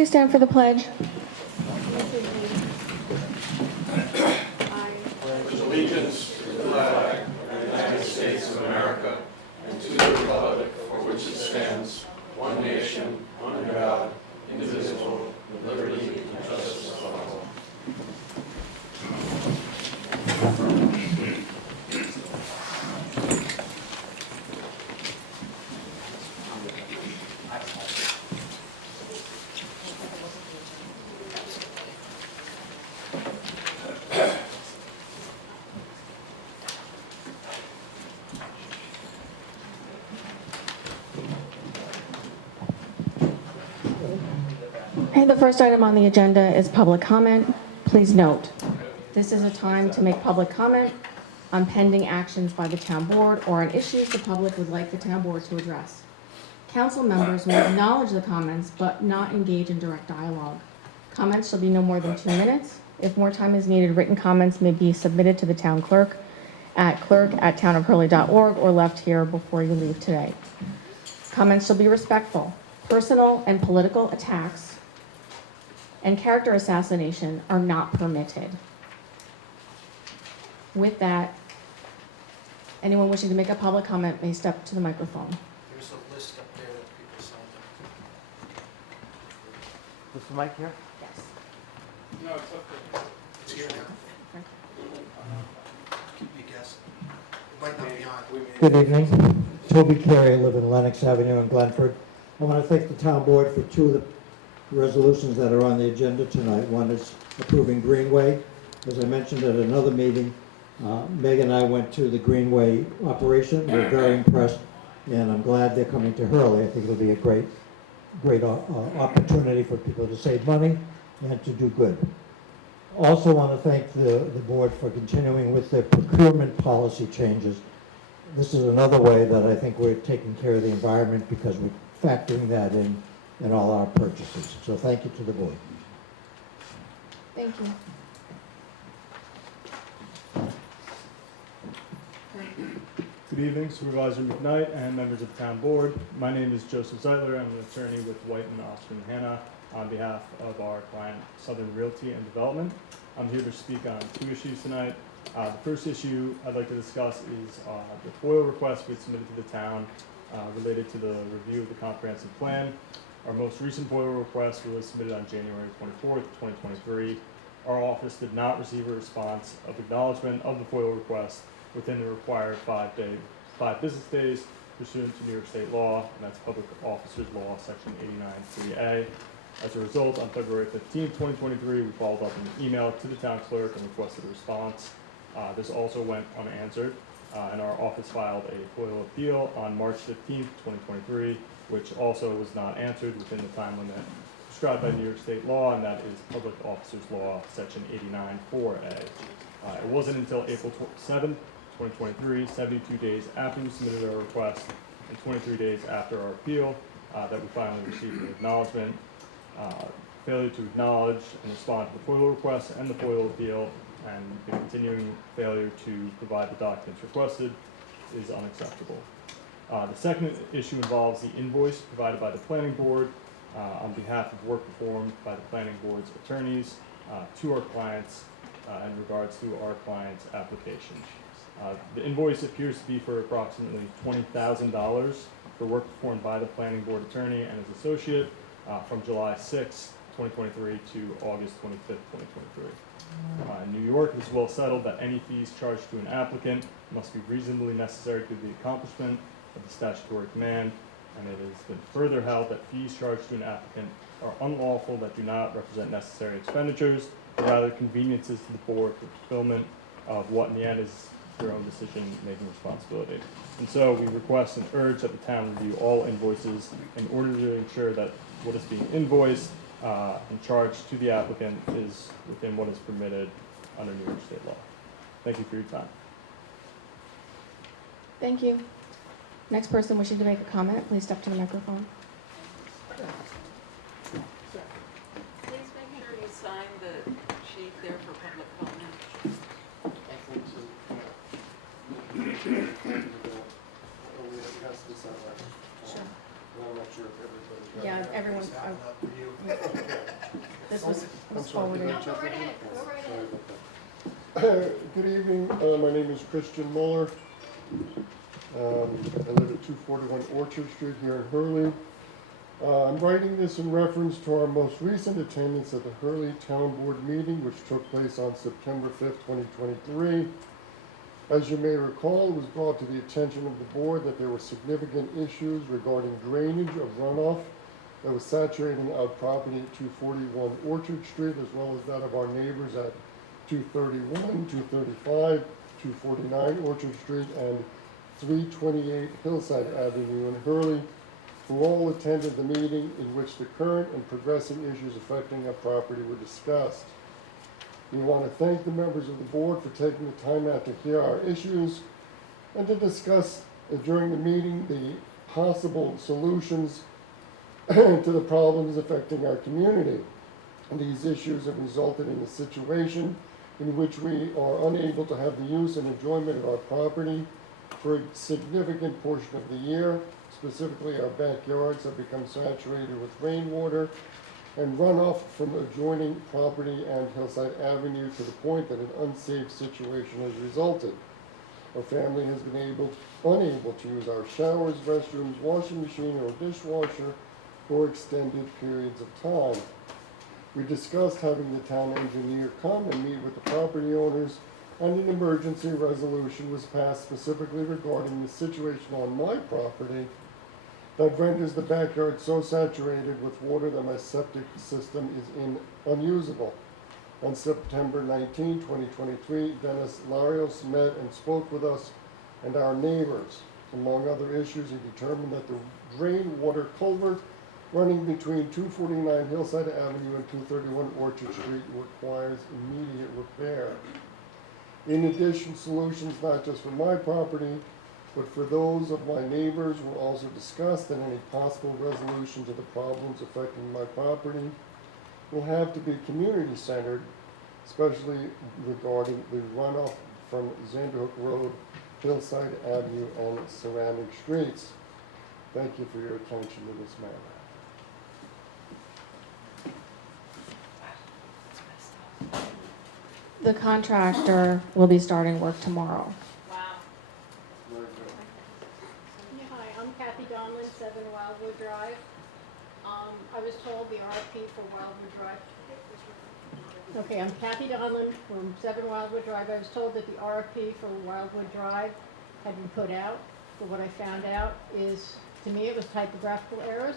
Please stand for the pledge. Pledge allegiance to the flag of the United States of America and to the republic for which it stands, one nation, under God, indivisible, with liberty and justice for all. And the first item on the agenda is public comment. Please note, this is a time to make public comment on pending actions by the town board or on issues the public would like the town board to address. Council members may acknowledge the comments but not engage in direct dialogue. Comments shall be no more than 2 minutes. If more time is needed, written comments may be submitted to the town clerk at clerk@townofhurley.org or left here before you leave today. Comments shall be respectful. Personal and political attacks and character assassination are not permitted. With that, anyone wishing to make a public comment may step to the microphone. There's a list up there that people signed up. Is the mic here? Yes. No, it's up there. It's here now. Keep you guessing. It might not be on. Good evening. Toby Carey, I live in Lenox Avenue in Glenford. I want to thank the town board for two of the resolutions that are on the agenda tonight. One is approving Greenway. As I mentioned at another meeting, Meg and I went to the Greenway operation. We're very impressed, and I'm glad they're coming to Hurley. I think it'll be a great opportunity for people to save money and to do good. Also want to thank the board for continuing with their procurement policy changes. This is another way that I think we're taking care of the environment because we're factoring that in all our purchases. So thank you to the board. Thank you. Good evening, Supervisor McKnight and members of the town board. My name is Joseph Zeitler. I'm an attorney with White & Ostrom Hanna on behalf of our client Southern Realty and Development. I'm here to speak on two issues tonight. The first issue I'd like to discuss is the FOIL request we submitted to the town related to the review of the comprehensive plan. Our most recent FOIL request was submitted on January 24th, 2023. Our office did not receive a response of acknowledgement of the FOIL request within the required 5 business days pursuant to New York State law, and that's Public Officers Law, Section 89(3)A. As a result, on February 15th, 2023, we followed up an email to the town clerk and requested a response. This also went unanswered, and our office filed a FOIL appeal on March 15th, 2023, which also was not answered within the time limit prescribed by New York State law, and that is Public Officers Law, Section 89(4)A. It wasn't until April 7th, 2023, 72 days after we submitted our request and 23 days after our appeal, that we finally received an acknowledgement. Failure to acknowledge and respond to the FOIL request and the FOIL appeal, and the continuing failure to provide the documents requested is unacceptable. The second issue involves the invoice provided by the planning board on behalf of work performed by the planning board's attorneys to our clients in regards to our client's application. The invoice appears to be for approximately $20,000 for work performed by the planning board attorney and his associate from July 6, 2023 to August 25th, 2023. In New York, it is well settled that any fees charged to an applicant must be reasonably necessary to the accomplishment of the statutory command, and it has been further held that fees charged to an applicant are unlawful that do not represent necessary expenditures, but rather conveniences to the board for fulfillment of what in the end is their own decision-making responsibility. And so we request and urge that the town review all invoices in order to ensure that what is being invoiced and charged to the applicant is within what is permitted under New York State law. Thank you for your time. Thank you. Next person wishing to make a comment, please step to the microphone. Please make sure you sign the sheet there for public comment. Sure. Yeah, everyone's. Is that enough for you? It was I'm sorry, did I forwarded. jump in? Go right Sorry about that. Good evening, my name is Christian Muller. I live at 241 Orchard Street here in Hurley. I'm writing this in reference to our most recent attendance at the Hurley Town Board meeting, which took place on September 5th, 2023. As you may recall, it was brought to the attention of the board that there were significant issues regarding drainage of runoff that was saturating our property at 241 Orchard Street, as well as that of our neighbors at 231, 235, 249 Orchard Street, and 328 Hillside Avenue in Hurley, who all attended the meeting in which the current and progressing issues affecting our property were discussed. We want to thank the members of the board for taking the time out to hear our issues and to discuss during the meeting the possible solutions to the problems affecting our community. And these issues have resulted in a situation in which we are unable to have the use and enjoyment of our property for a significant portion of the year. Specifically, our backyards have become saturated with rainwater and runoff from adjoining property and Hillside Avenue to the point that an unsafe situation has resulted. Our family has been unable to use our showers, restrooms, washing machine, or dishwasher for extended periods of time. We discussed having the town engineer come and meet with the property owners, and an emergency resolution was passed specifically regarding the situation on my property that renders the backyard so saturated with water that my septic system is unusable. On September 19, 2023, Dennis Larios met and spoke with us and our neighbors. Among other issues, he determined that the drain water culvert running between 249 Hillside Avenue and 231 Orchard Street requires immediate repair. In addition, solutions not just for my property, but for those of my neighbors were also discussed, and any possible resolution to the problems affecting my property will have to be community-centered, especially regarding the runoff from Zanderhook Road, Hillside Avenue, and surrounding streets. Thank you for your attention to this matter. The contractor will be starting work tomorrow. Wow. Yeah, hi, I'm Kathy Donlin, 7 Wildwood Drive. I was told the RFP for Wildwood Drive. Okay, I'm Kathy Donlin from 7 Wildwood Drive. I was told that the RFP for Wildwood Drive had been put out. But what I found out is, to me, it was typographical errors.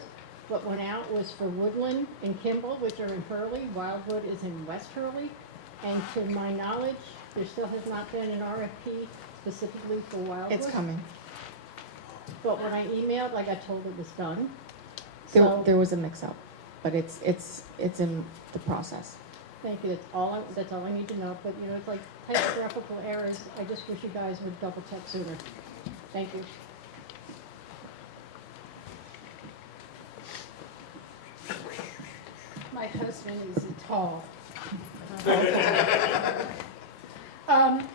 What went out was for Woodland and Kimball, which are in Hurley. Wildwood is in West Hurley. And to my knowledge, there still has not been an RFP specifically for Wildwood. It's coming. But when I emailed, I got told it was done. There was a mix-up, but it's in the process. Thank you, that's all I need to know, but you know, it's like typographical errors, I just wish you guys would double check sooner. Thank you. My husband is tall.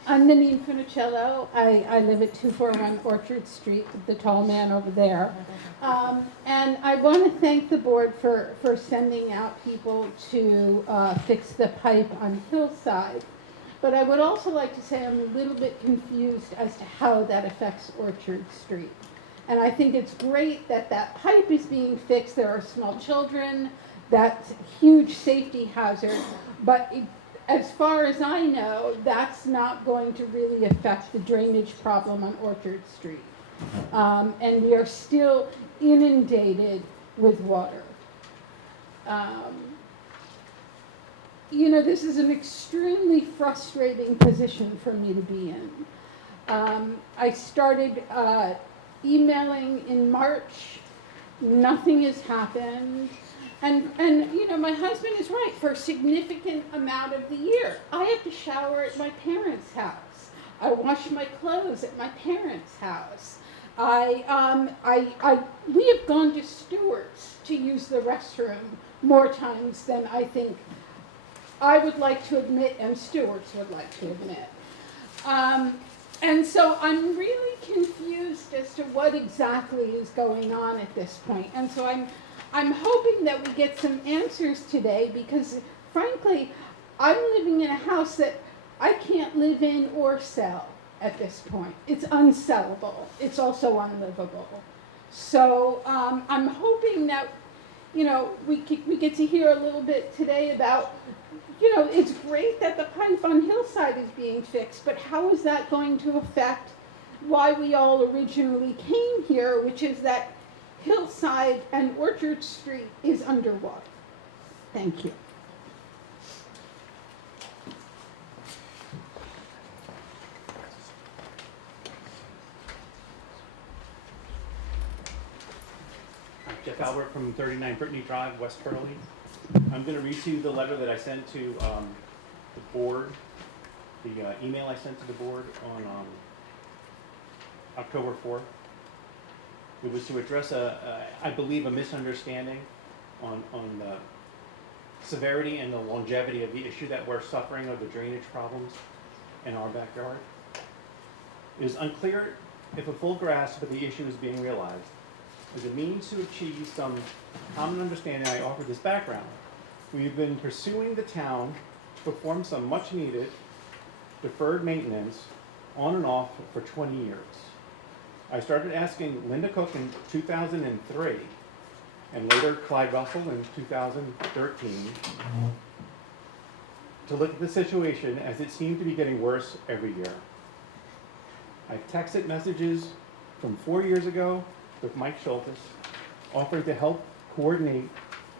I'm Nanine Funicello. I live at 241 Orchard Street, the tall man over there. And I want to thank the board for sending out people to fix the pipe on Hillside. But I would also like to say I'm a little bit confused as to how that affects Orchard Street. And I think it's great that that pipe is being fixed. There are small children. That's a huge safety hazard. But as far as I know, that's not going to really affect the drainage problem on Orchard Street. And we are still inundated with water. You know, this is an extremely frustrating position for me to be in. I started emailing in March. Nothing has happened. And you know, my husband is right. For a significant amount of the year, I have to shower at my parents' house. I wash my clothes at my parents' house. We have gone to Stewart's to use the restroom more times than I think I would like to admit and Stewart's would like to admit. And so I'm really confused as to what exactly is going on at this point. And so I'm hoping that we get some answers today because frankly, I'm living in a house that I can't live in or sell at this point. It's unsellable. It's also unlivable. So I'm hoping that, you know, we get to hear a little bit today about, you know, it's great that the pipe on Hillside is being fixed, but how is that going to affect why we all originally came here, which is that Hillside and Orchard Street is underwater. Thank you. Jeff Albert from 39 Brittany Drive, West Hurley. I'm going to read to you the letter that I sent to the board, the email I sent to the board on October 4th. It was to address, I believe, a misunderstanding on the severity and the longevity of the issue that we're suffering of the drainage problems in our backyard. It is unclear if a full grasp of the issue is being realized. As a means to achieve some common understanding, I offer this background. We've been pursuing the town to perform some much-needed deferred maintenance on and off for 20 years. I started asking Linda Cook in 2003, and later Clyde Russell in 2013, to look at the situation as it seemed to be getting worse every year. I've texted messages from 4 years ago with Mike Schultes, offering to help coordinate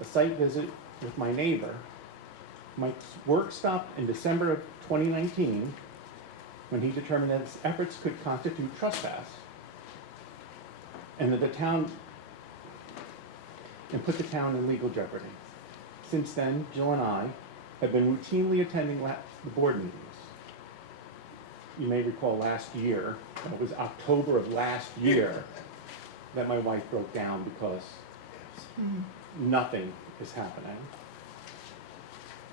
a site visit with my neighbor. Mike's work stopped in December of 2019 when he determined that his efforts could constitute trespass and that the town, and put the town in legal jeopardy. Since then, Jill and I have been routinely attending the board meetings. You may recall last year, it was October of last year, that my wife broke down because nothing is happening.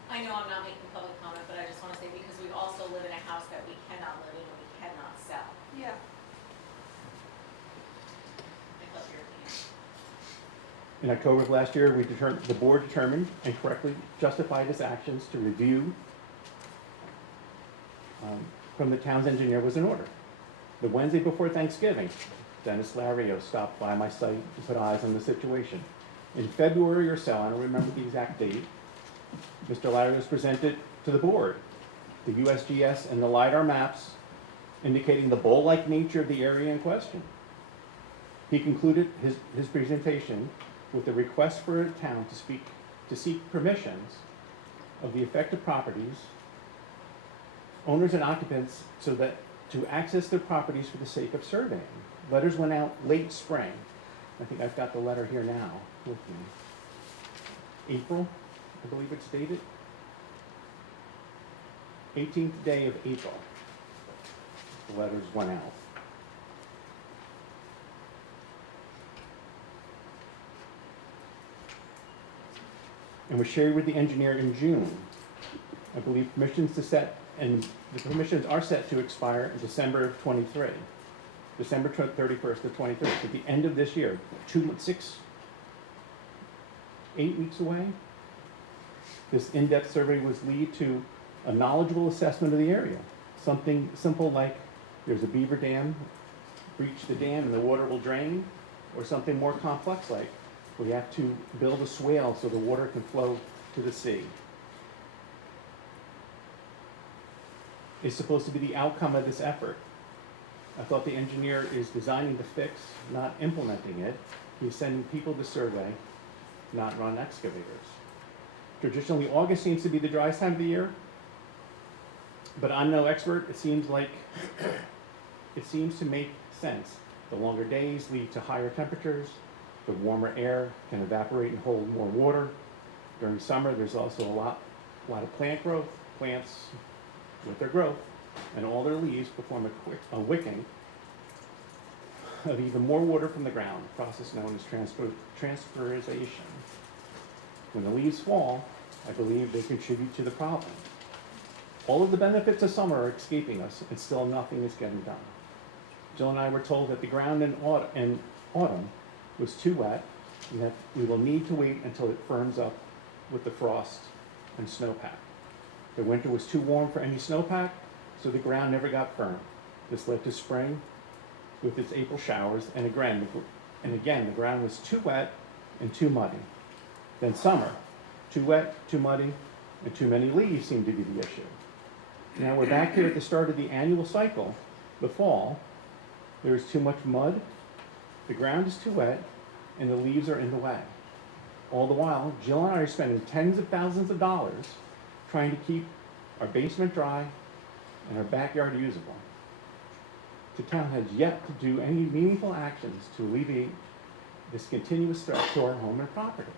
I know I'm not making public comment, but I just want to say, because we also live in a house that we cannot live in and we cannot sell. Yeah. I love your opinion. In October of last year, the board determined and correctly justified its actions to review from the town's engineer was in order. The Wednesday before Thanksgiving, Dennis Lario stopped by my site to put eyes on the situation. In February or so, I don't remember the exact date, Mr. Lario was presented to the board the USGS and the LiDAR maps indicating the bowl-like nature of the area in question. He concluded his presentation with a request for a town to seek permissions of the affected properties, owners and occupants, so that to access their properties for the sake of surveying. Letters went out late spring. I think I've got the letter here now with me. April, I believe it's dated. 18th day of April. The letters went out. And was shared with the engineer in June. I believe permissions the permissions are set to expire in December of 23. December 31st of 23. At the end of this year, 8 weeks away. This in-depth survey was lead to a knowledgeable assessment of the area. Something simple like there's a beaver dam, breach the dam and the water will drain, or something more complex like we have to build a swale so the water can flow to the sea. Is supposed to be the outcome of this effort. I thought the engineer is designing the fix, not implementing it. He's sending people to survey, not run excavators. Traditionally, August seems to be the driest time of the year, but I'm no expert. It seems to make sense. The longer days lead to higher temperatures. The warmer air can evaporate and hold more water. During summer, there's also a lot of plant growth. Plants, with their growth and all their leaves, perform a wicking of even more water from the ground, a process known as transpiration. When the leaves fall, I believe they contribute to the problem. All of the benefits of summer are escaping us, and still nothing is getting done. Jill and I were told that the ground in autumn was too wet, and that we will need to wait until it firms up with the frost and snowpack. The winter was too warm for any snowpack, so the ground never got firm. This led to spring with its April showers, and again, the ground was too wet and too muddy. Then summer, too wet, too muddy, and too many leaves seemed to be the issue. Now we're back here at the start of the annual cycle, the fall. There is too much mud, the ground is too wet, and the leaves are in the way. All the while, Jill and I are spending tens of thousands of dollars trying to keep our basement dry and our backyard usable. The town has yet to do any meaningful actions to alleviate this continuous threat to our home and property.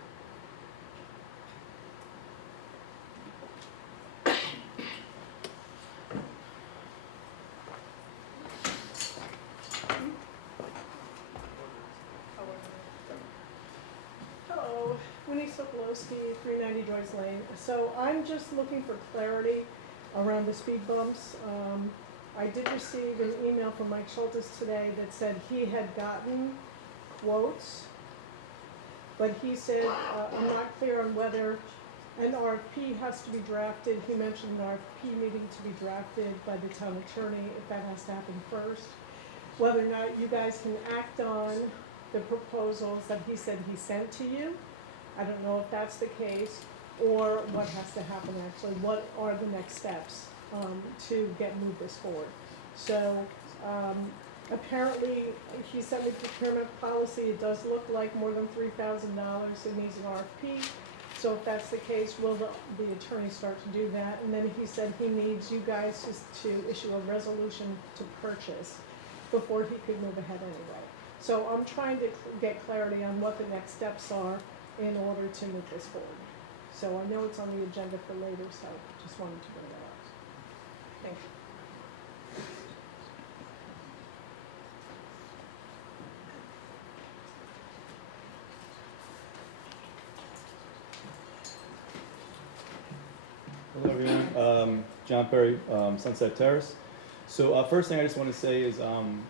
Hello, Winnie Sokolowski, 390 Joyce Lane. So I'm just looking for clarity around the speed bumps. I did receive an email from Mike Schultes today that said he had gotten quotes, but he said, I'm not clear on whether an RFP has to be drafted. He mentioned an RFP needing to be drafted by the town attorney, if that has to happen first. Whether or not you guys can act on the proposals that he said he sent to you. I don't know if that's the case, or what has to happen actually. What are the next steps to move this forward? So apparently he sent me procurement policy. It does look like more than $3,000. It needs an RFP. So if that's the case, will the attorney start to do that? And then he said he needs you guys to issue a resolution to purchase before he could move ahead anyway. So I'm trying to get clarity on what the next steps are in order to move this forward. So I know it's on the agenda for later, so just wanted to bring that up. Thank you. Hello, everyone. John Perry, Sunset Terrace. So first thing I just want to say is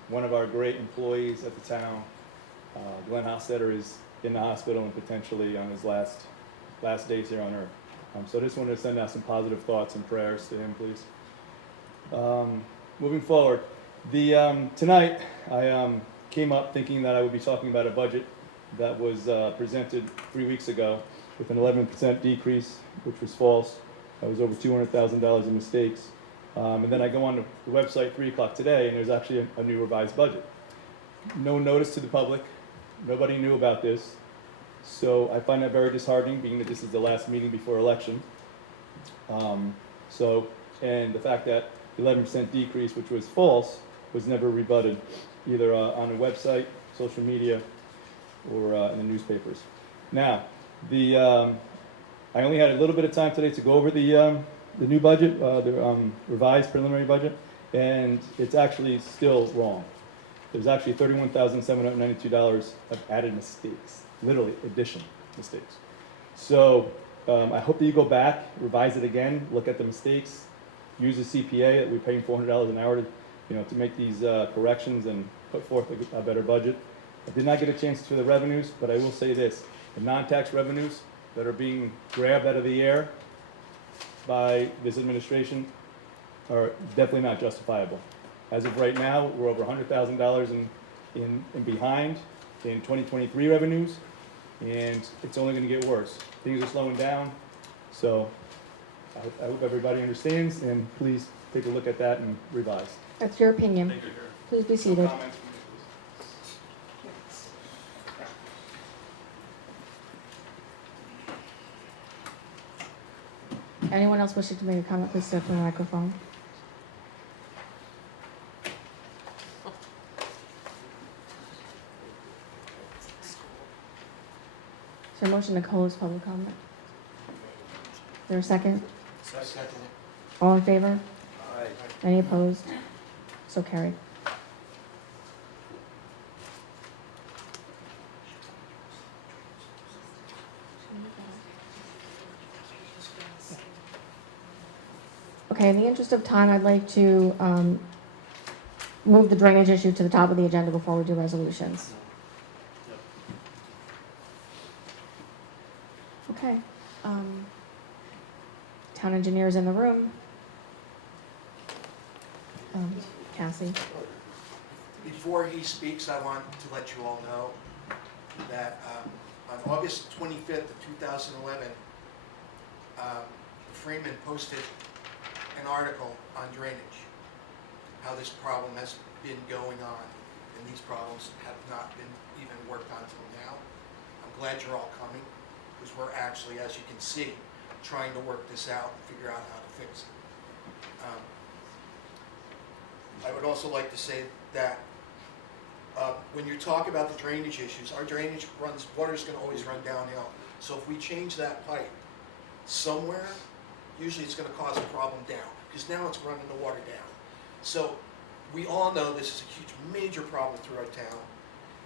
one of our great employees at the town, Glenn Hostetter, is in the hospital and potentially on his last days here on earth. So I just wanted to send out some positive thoughts and prayers to him, please. Moving forward, tonight I came up thinking that I would be talking about a budget that was presented 3 weeks ago with an 11% decrease, which was false. That was over $200,000 in mistakes. And then I go on the website 3 o'clock today, and there's actually a new revised budget. No notice to the public. Nobody knew about this. So I find that very disheartening, being that this is the last meeting before election. And the fact that the 11% decrease, which was false, was never rebutted, either on the website, social media, or in the newspapers. Now, I only had a little bit of time today to go over the new budget, the revised preliminary budget, and it's actually still wrong. There's actually $31,792 of added mistakes, literally addition mistakes. So I hope that you go back, revise it again, look at the mistakes, use the CPA that we're paying $400 an hour to make these corrections and put forth a better budget. I did not get a chance for the revenues, but I will say this: the non-tax revenues that are being grabbed out of the air by this administration are definitely not justifiable. As of right now, we're over $100,000 in behind in 2023 revenues, and it's only going to get worse. Things are slowing down, so I hope everybody understands, and please take a look at that and revise. That's your opinion. Thank you. Please be seated. Comments? Anyone else wishing to make a comment, please step to the microphone. Is there a motion to close public comment? Is there a second? Second. All in favor? Aye. Any opposed? So carried. Okay, in the interest of time, I'd like to move the drainage issue to the top of the agenda before we do resolutions. Okay. engineers in the room. Cassie? Before he speaks, I want to let you all know that on August 25th of 2011, Freeman posted an article on drainage, how this problem has been going on, and these problems have not been even worked on till now. I'm glad you're all coming, because we're actually, as you can see, trying to work this out and figure out how to fix it. I would also like to say that when you talk about the drainage issues, our drainage water's going to always run downhill. So if we change that pipe somewhere, usually it's going to cause a problem down, because now it's running the water down. So we all know this is a huge, major problem through our town,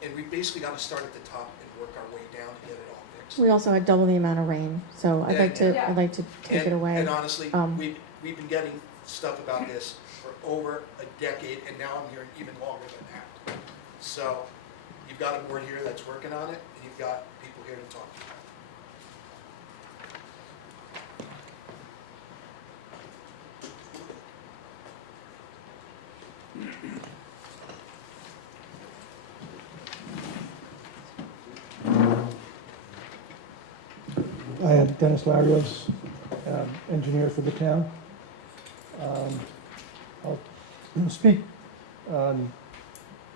and we basically got to start at the top and work our way down to get it all fixed. We also had double the amount of rain, so I'd like to take it away. And honestly, we've been getting stuff about this for over a decade, and now I'm hearing even longer than that. So you've got a board here that's working on it, and you've got people here to talk to. I am Dennis Larios, engineer for the town. I'll speak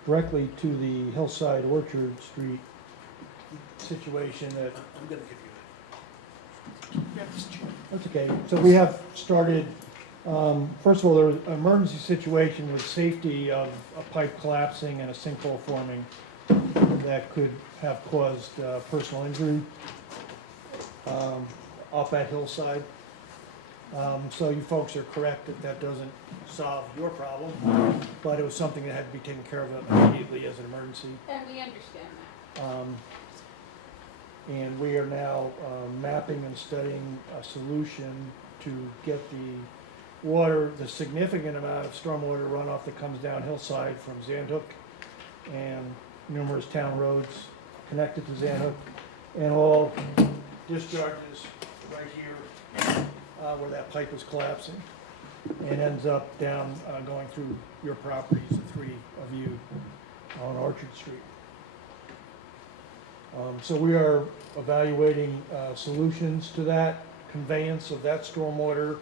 directly to the Hillside Orchard Street situation that. I'm going to give you that. That's okay. So we have started, first of all, there was an emergency situation with safety of a pipe collapsing and a sinkhole forming that could have caused personal injury up at Hillside. So you folks are correct that that doesn't solve your problem, but it was something that had to be taken care of immediately as an emergency. And we understand that. And we are now mapping and studying a solution to get the water, the significant amount of stormwater runoff that comes down Hillside from Zandhook and numerous town roads connected to Zandhook, and all discharges right here where that pipe is collapsing, and ends up down going through your properties, the three of you on Orchard Street. So we are evaluating solutions to that, conveyance of that stormwater.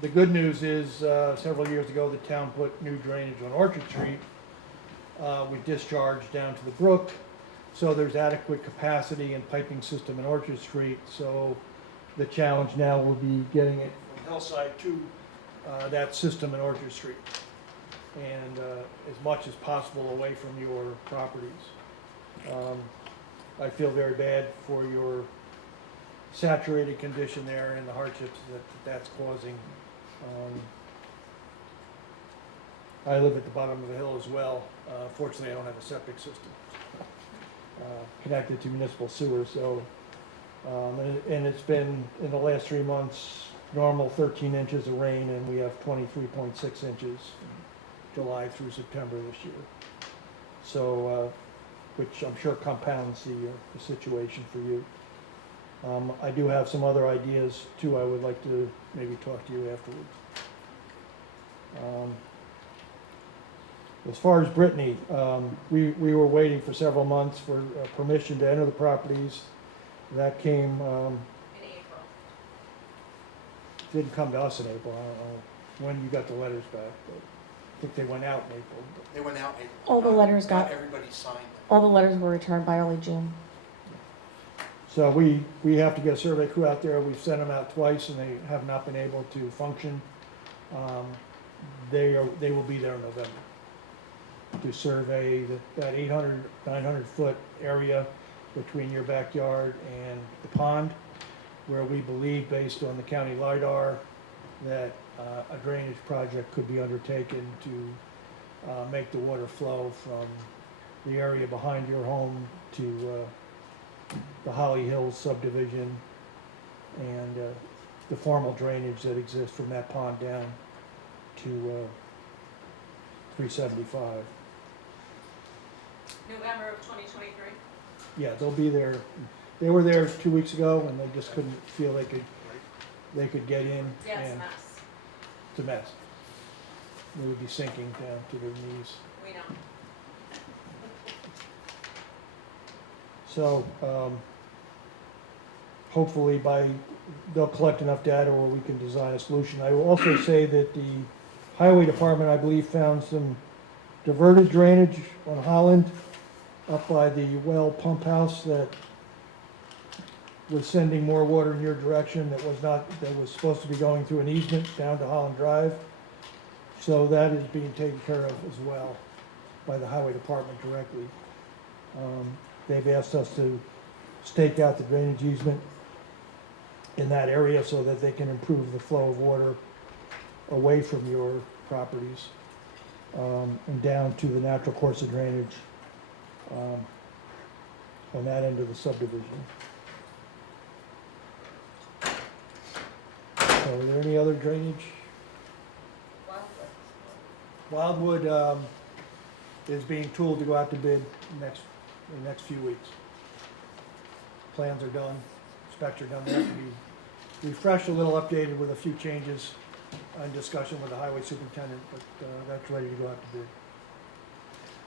The good news is several years ago the town put new drainage on Orchard Street. We discharged down to the brook, so there's adequate capacity and piping system in Orchard Street. So the challenge now will be getting it from Hillside to that system in Orchard Street, and as much as possible away from your properties. I feel very bad for your saturated condition there and the hardships that that's causing. I live at the bottom of the hill as well. Fortunately, I don't have a septic system connected to municipal sewer, so and it's been, in the last 3 months, normal 13 inches of rain, and we have 23.6 inches July through September this year. So, which I'm sure compounds the situation for you. I do have some other ideas too. I would like to maybe talk to you afterwards. As far as Brittany, we were waiting for several months for permission to enter the properties. That came, In April. didn't come to us in April. I don't know when you got the letters back, but I think they went out in April. They went out in April. All the letters Not got, everybody signed them. all the letters were returned by early June. So we have to get a survey crew out there. We've sent them out twice and they have not been able to function. They will be there in November to survey that 800, 900 foot area between your backyard and the pond, where we believe, based on the county LiDAR, that a drainage project could be undertaken to make the water flow from the area behind your home to the Holly Hills subdivision and the formal drainage that exists from that pond down to 375. November of 2023. Yeah, they'll be there. They were there 2 weeks ago and they just couldn't feel they could they could get in Yeah, it's a and mess. it's a mess. They would be sinking down to their knees. We know. So, hopefully they'll collect enough data where we can design a solution. I will also say that the highway department, I believe, found some diverted drainage on Holland up by the well pump house that was sending more water in your direction that was supposed to be going through an easement down to Holland Drive. So that is being taken care of as well by the highway department directly. They've asked us to stake out the drainage easement in that area so that they can improve the flow of water away from your properties and down to the natural course of drainage on that end of the subdivision. So are there any other drainage? Wildwood is being tooled to go out to bid in the next few weeks. Plans are done, specs are done, they have to be refreshed, a little updated with a few changes in discussion with the highway superintendent, but that's ready to go out to bid.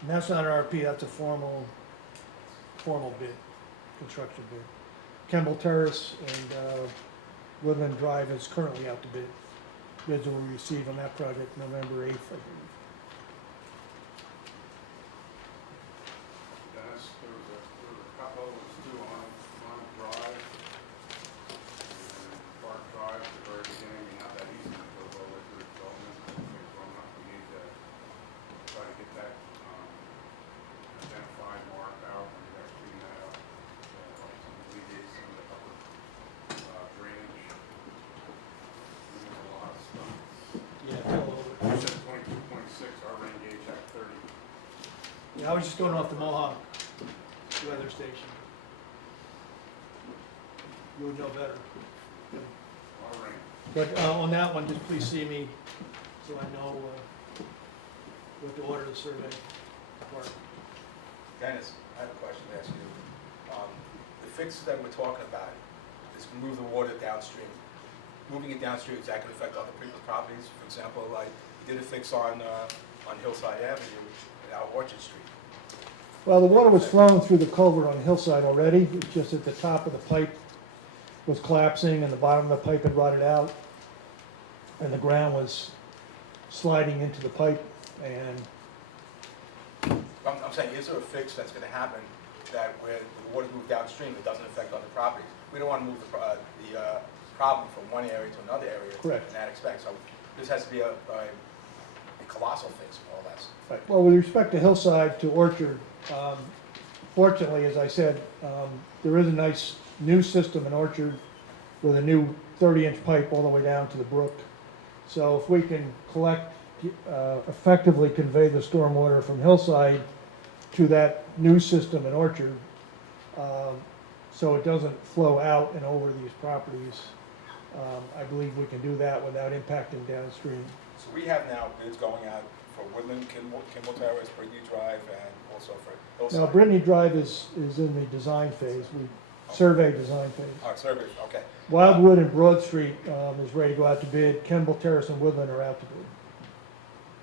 And that's not an RFP, that's a formal bid, construction bid. Kemble Terrace and Woodland Drive is currently out to bid. Bids will be received on that project November 8th, I believe. Dennis, there was a couple, it was two on Drive, and Park Drive, at the very beginning, we have that easement that goes all the way through the development, I think grown up, we need to try to get that, identified, marked out, and we gotta clean that up. Alleviate some of the upper, drainage. There's a lot of stuff. Yeah, it's all over. You said 22.6, our rain gauge at 30. Yeah, I was just going off the Mohawk weather station. You would know better. Our rain. But on that one, just please see me so I know what to order the survey for. Dennis, I have a question to ask you. The fixes that we're talking about is to move the water downstream. Moving it downstream, is that going to affect other people's properties? For example, like we did a fix on Hillside Avenue and out Orchard Street. Well, the water was flowing through the culvert on Hillside already. It's just at the top of the pipe was collapsing and the bottom of the pipe had rotted out. And the ground was sliding into the pipe and I'm saying, is there a fix that's going to happen that where the water moves downstream, it doesn't affect other properties? We don't want to move the problem from one area to another area. Correct. In that respect. So this has to be a colossal fix, more or less. Right. Well, with respect to Hillside to Orchard, fortunately, as I said, there is a nice new system in Orchard with a new 30-inch pipe all the way down to the brook. So if we can effectively convey the stormwater from Hillside to that new system in Orchard, so it doesn't flow out and over these properties, I believe we can do that without impacting downstream. So we have now bids going out for Woodland, Kimball Terrace, Brittany Drive, and also for Hillside. Now, Brittany Drive is in the design phase, survey design phase. All right, survey, okay. Wildwood and Broad Street is ready to go out to bid. Kemble Terrace and Woodland are out to bid.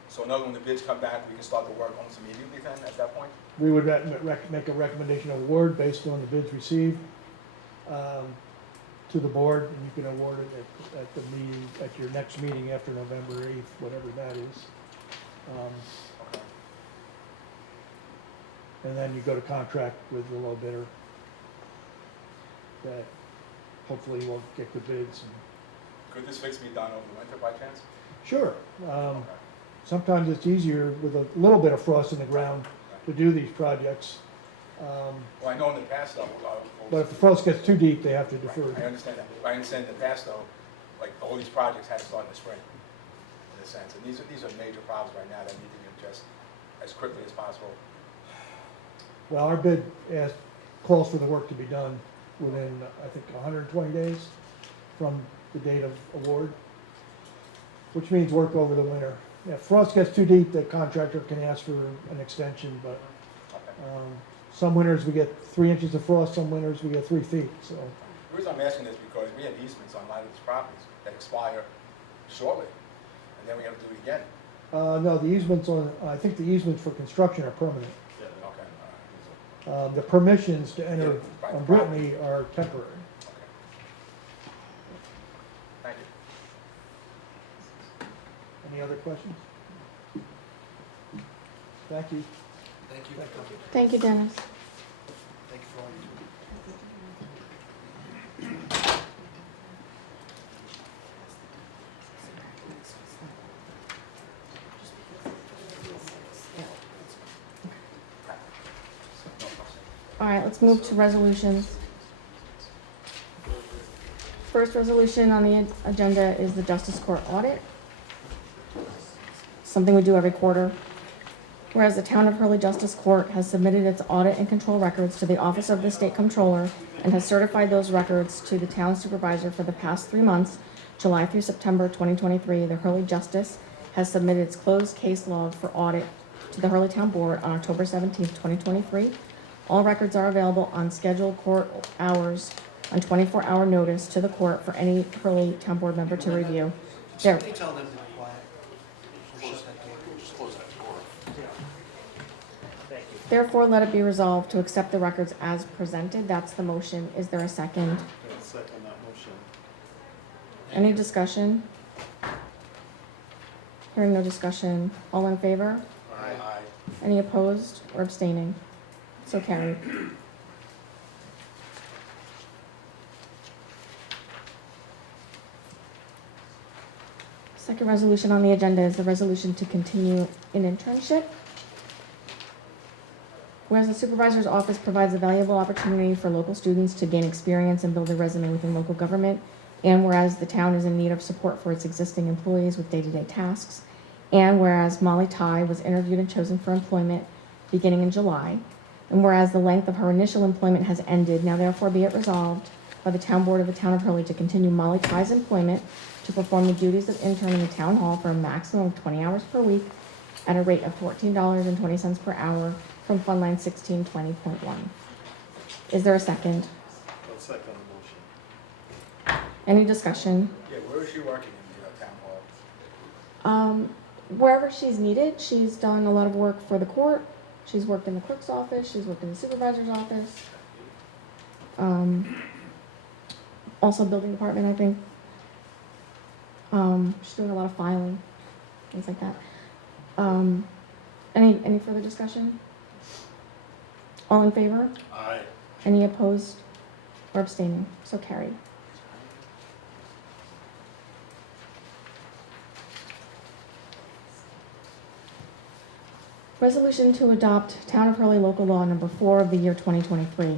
So in other words, when the bids come back, we can start the work almost immediately then, at that point? We would make a recommendation of award based on the bids received to the board, and you can award it at the meeting, at your next meeting after November 8th, whatever that is. Okay. And then you go to contract with the low bidder that hopefully will get good bids. Could this fix be done over the winter by chance? Sure. Okay. Sometimes it's easier with a little bit of frost in the ground to do these projects. Well, I know in the past though, But if the frost gets too deep, they have to defer. I understand that. But I understand in the past though, like all these projects had to start in the spring, in a sense. And these are major problems right now that need to be addressed as quickly as possible. Well, our bid calls for the work to be done within, I think, 120 days from the date of award, which means work over the winter. If frost gets too deep, the contractor can ask for an extension, but some winters we get 3 inches of frost, some winters we get 3 feet, so. The reason I'm asking this is because we have easements on a lot of these properties. expire shortly, and then we have to do it again. No, the easements I think the easements for construction are permanent. Okay, all right. The permissions to enter Yeah, on Brittany are temporary. Thank you. Any other questions? Thank you. Thank you. Thank you, Dennis. Thank you for all you do. All right, let's move to resolutions. First resolution on the agenda is the Justice Court audit. Something we do every quarter. Whereas the Town of Hurley Justice Court has submitted its audit and control records to the Office of the State Comptroller and has certified those records to the Town Supervisor for the past 3 months, July through September 2023, the Hurley Justice has submitted its closed case log for audit to the Hurley Town Board on October 17, 2023. All records are available on scheduled court hours on 24-hour notice to the court for any Hurley Town Board member to review. There. Somebody tell them to be quiet. Or shut that door. Just close that door. Therefore, let it be resolved to accept the records as presented. That's the motion. Is there a second? I'll second that motion. Any discussion? Hearing no discussion. All in favor? Aye. Any opposed or abstaining? So carried. Second resolution on the agenda is the resolution to continue an internship. Whereas the supervisor's office provides a valuable opportunity for local students to gain experience and build a resume within local government, and whereas the town is in need of support for its existing employees with day-to-day tasks, and whereas Molly Ty was interviewed and chosen for employment beginning in July, and whereas the length of her initial employment has ended, now therefore be it resolved by the Town Board of the Town of Hurley to continue Molly Ty's employment to perform the duties of intern in the town hall for a maximum of 20 hours per week at a rate of $14.20 per hour from Fund Line 1620.1. Is there a second? I'll second the motion. Any discussion? Yeah, where is she working in the town hall? Wherever she's needed, she's done a lot of work for the court. She's worked in the clerk's office, she's worked in the supervisor's office. Also building department, I think. She's doing a lot of filing, things like that. Any further discussion? All in favor? Aye. Any opposed or abstaining? So carried. Resolution to adopt Town of Hurley Local Law Number 4 of the year 2023.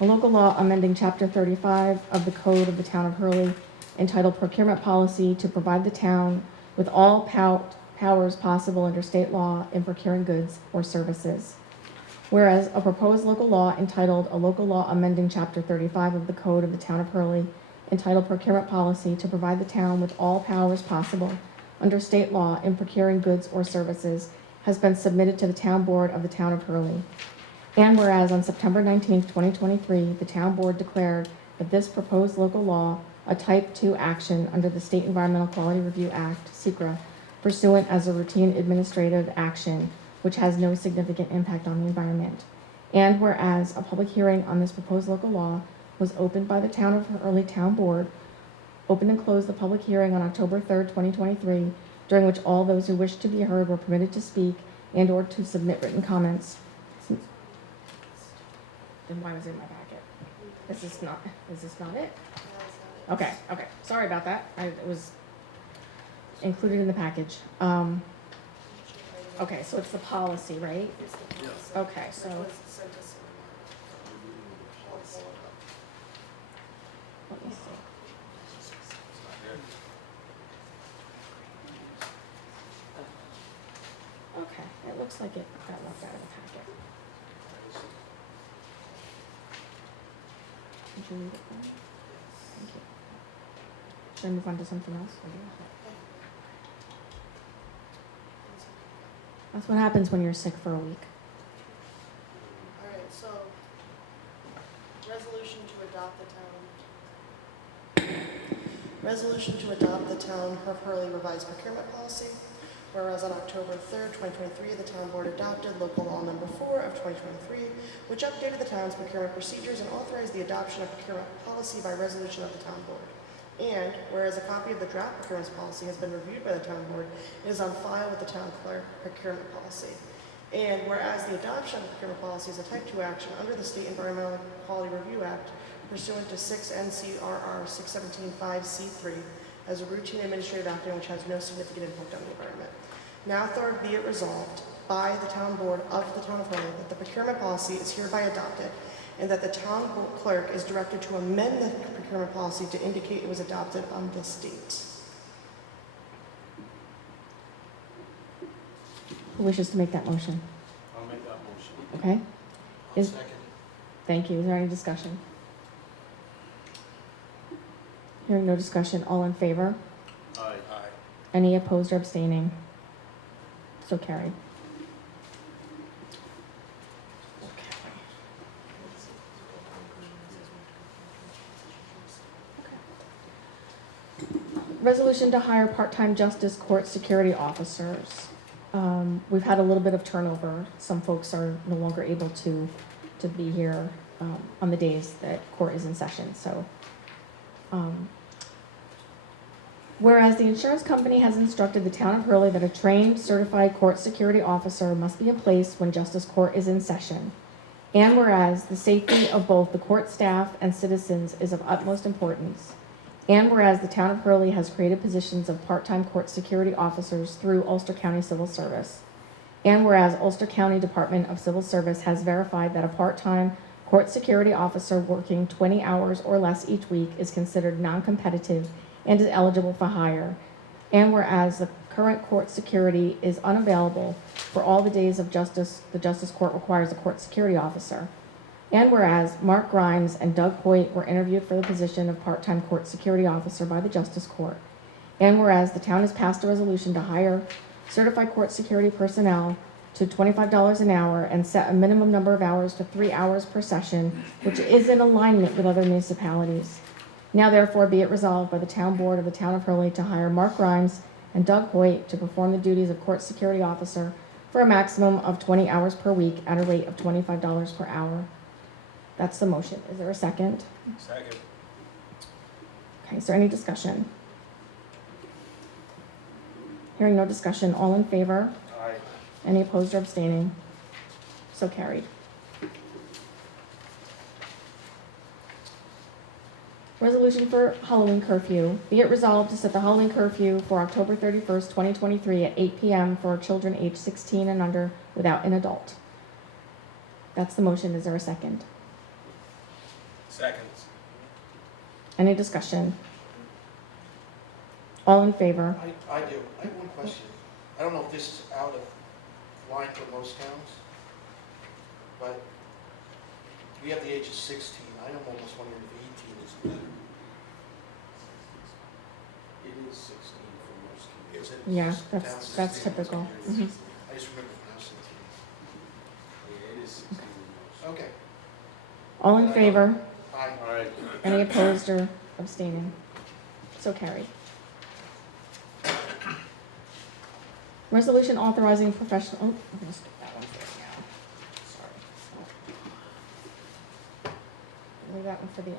A local law amending Chapter 35 of the Code of the Town of Hurley entitled Procurement Policy to provide the town with all powers possible under state law in procuring goods or services. Whereas a proposed local law entitled A Local Law Amending Chapter 35 of the Code of the Town of Hurley entitled Procurement Policy to provide the town with all powers possible under state law in procuring goods or services has been submitted to the Town Board of the Town of Hurley. And whereas on September 19, 2023, the Town Board declared that this proposed local law, a Type 2 action under the State Environmental Quality Review Act, SECRA, pursuant as a routine administrative action which has no significant impact on the environment. And whereas a public hearing on this proposed local law was opened by the Town of Hurley Town Board, opened and closed the public hearing on October 3rd, 2023, during which all those who wished to be heard were permitted to speak and or to submit written comments. Then why was it in my packet? Is this not it? Okay, sorry about that. It was included in the package. Okay, so it's the policy, right? Yes. Okay, so. Let me see. Okay, it looks like it got left out of the packet. Did you read it for me? Thank you. Should I move on to something else? That's what happens when you're sick for a week. Alright, so, resolution to adopt the town. resolution to adopt the Town of Hurley revised procurement policy. Whereas on October 3rd, 2023, the Town Board adopted Local Law Number 4 of 2023, which updated the town's procurement procedures and authorized the adoption of procurement policy by resolution of the Town Board. And whereas a copy of the draft procurement policy has been reviewed by the Town Board, it is on file with the Town Clerk procurement policy. And whereas the adoption of the procurement policy is a Type 2 action under the State Environmental Quality Review Act pursuant to 6 NCRR 617(5)(c)(3 as a routine administrative action which has no significant impact on the environment. Now therefore be it resolved by the Town Board of the Town of Hurley that the procurement policy is hereby adopted and that the Town Clerk is directed to amend the procurement policy to indicate it was adopted on this date. Who wishes to make that motion? I'll make that motion. Okay? Is- Second. Thank you. Is there any discussion? Hearing no discussion, all in favor? Aye. Aye. Any opposed or abstaining? So carried. Resolution to hire part-time justice court security officers. We've had a little bit of turnover. Some folks are no longer able to be here on the days that court is in session, so. Whereas the insurance company has instructed the Town of Hurley that a trained, certified court security officer must be in place when justice court is in session. And whereas the safety of both the court staff and citizens is of utmost importance. And whereas the Town of Hurley has created positions of part-time court security officers through Ulster County Civil Service. And whereas Ulster County Department of Civil Service has verified that a part-time court security officer working 20 hours or less each week is considered non-competitive and is eligible for hire. And whereas the current court security is unavailable for all the days of justice, the Justice Court requires a court security officer. And whereas Mark Grimes and Doug Hoyt were interviewed for the position of part-time court security officer by the Justice Court. And whereas the town has passed a resolution to hire certified court security personnel to $25 an hour and set a minimum number of hours to 3 hours per session, which is in alignment with other municipalities. Now therefore be it resolved by the Town Board of the Town of Hurley to hire Mark Grimes and Doug Hoyt to perform the duties of court security officer for a maximum of 20 hours per week at a rate of $25 per hour. That's the motion. Is there a second? Second. Okay, is there any discussion? Hearing no discussion, all in favor? Aye. Any opposed or abstaining? So carried. Resolution for Halloween curfew. Be it resolved to set the Halloween curfew for October 31st, 2023 at 8 p.m. for children aged 16 and under without an adult. That's the motion. Is there a second? Second. Any discussion? All in favor? I do. I have one question. I don't know if this is out of line for most towns, but we have the age of 16. I'm almost wondering if 18 is better. It is 16 for most Is communities. it? Yeah, Is it down that's 16 in most typical. communities? I just remember when I was 16. Yeah, it is 16 for most. Okay. All in favor? Aye. Aye. Any opposed or abstaining? So carried. Resolution authorizing professional, oh, I'm gonna skip that one for now. Sorry. Leave that one for the end.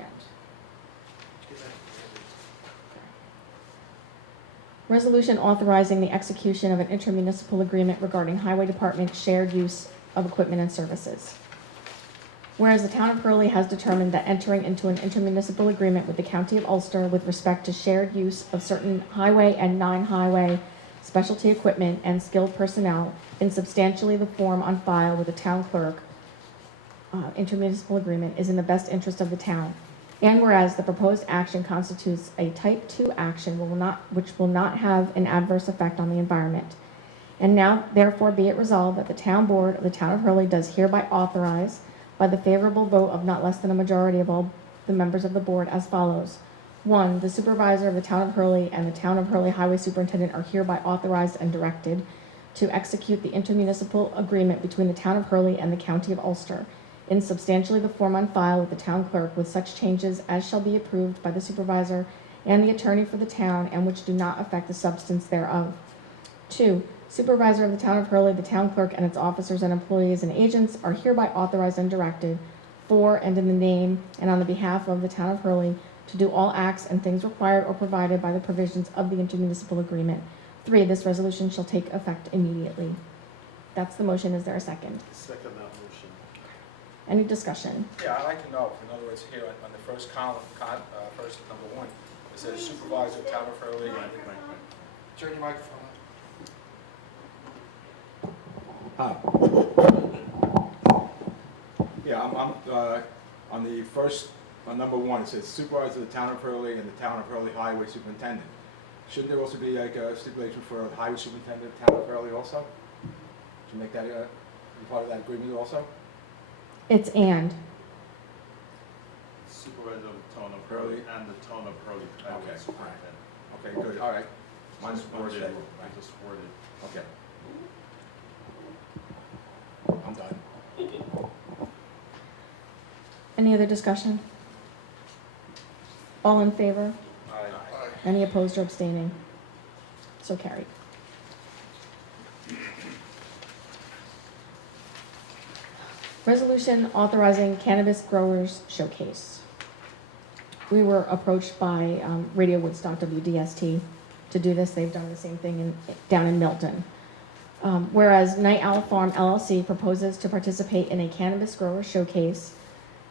Resolution authorizing the execution of an intermunicipal agreement regarding highway department shared use of equipment and services. Whereas the Town of Hurley has determined that entering into an intermunicipal agreement with the County of Ulster with respect to shared use of certain highway and non-highway specialty equipment and skilled personnel in substantially the form on file with the town clerk, intermunicipal agreement is in the best interest of the town. And whereas the proposed action constitutes a Type 2 action which will not have an adverse effect on the environment. And now therefore be it resolved that the Town Board of the Town of Hurley does hereby authorize by the favorable vote of not less than a majority of all the members of the board as follows. 1, the Supervisor of the Town of Hurley and the Town of Hurley Highway Superintendent are hereby authorized and directed to execute the intermunicipal agreement between the Town of Hurley and the County of Ulster in substantially the form on file with the Town Clerk with such changes as shall be approved by the Supervisor and the attorney for the town and which do not affect the substance thereof. 2. Supervisor of the town of Hurley, the town clerk, and its officers and employees and agents are hereby authorized and directed for and in the name and on the behalf of the town of Hurley to do all acts and things required or provided by the provisions of the intermunicipal agreement. 3. This resolution shall take effect immediately. That's the motion. Is there a second? Second that motion. Any discussion? Yeah, I'd like to know, in other words, here on the first column, first number 1, it says Supervisor, Town of Hurley. Turn your microphone on. Hi. Yeah, I'm on the first, on number 1, it says Supervisor of the Town of Hurley and the Town of Hurley Highway Superintendent. Shouldn't there also be like a stipulation for the Highway Superintendent, Town of Hurley also? Should make that be part of that agreement also? It's and. Supervisor of the town of Hurley and the town of Hurley Highway Okay. Superintendent. Okay, good, all right. Mine's Just worse worded- than, I just worded. okay. I'm done. Any other discussion? All in favor? Aye. Any opposed or abstaining? So carried. Resolution authorizing cannabis growers showcase. We were approached by Radio Woodstock WDST to do this. They've done the same thing down in Milton. Whereas Night Owl Farm LLC proposes to participate in a cannabis grower showcase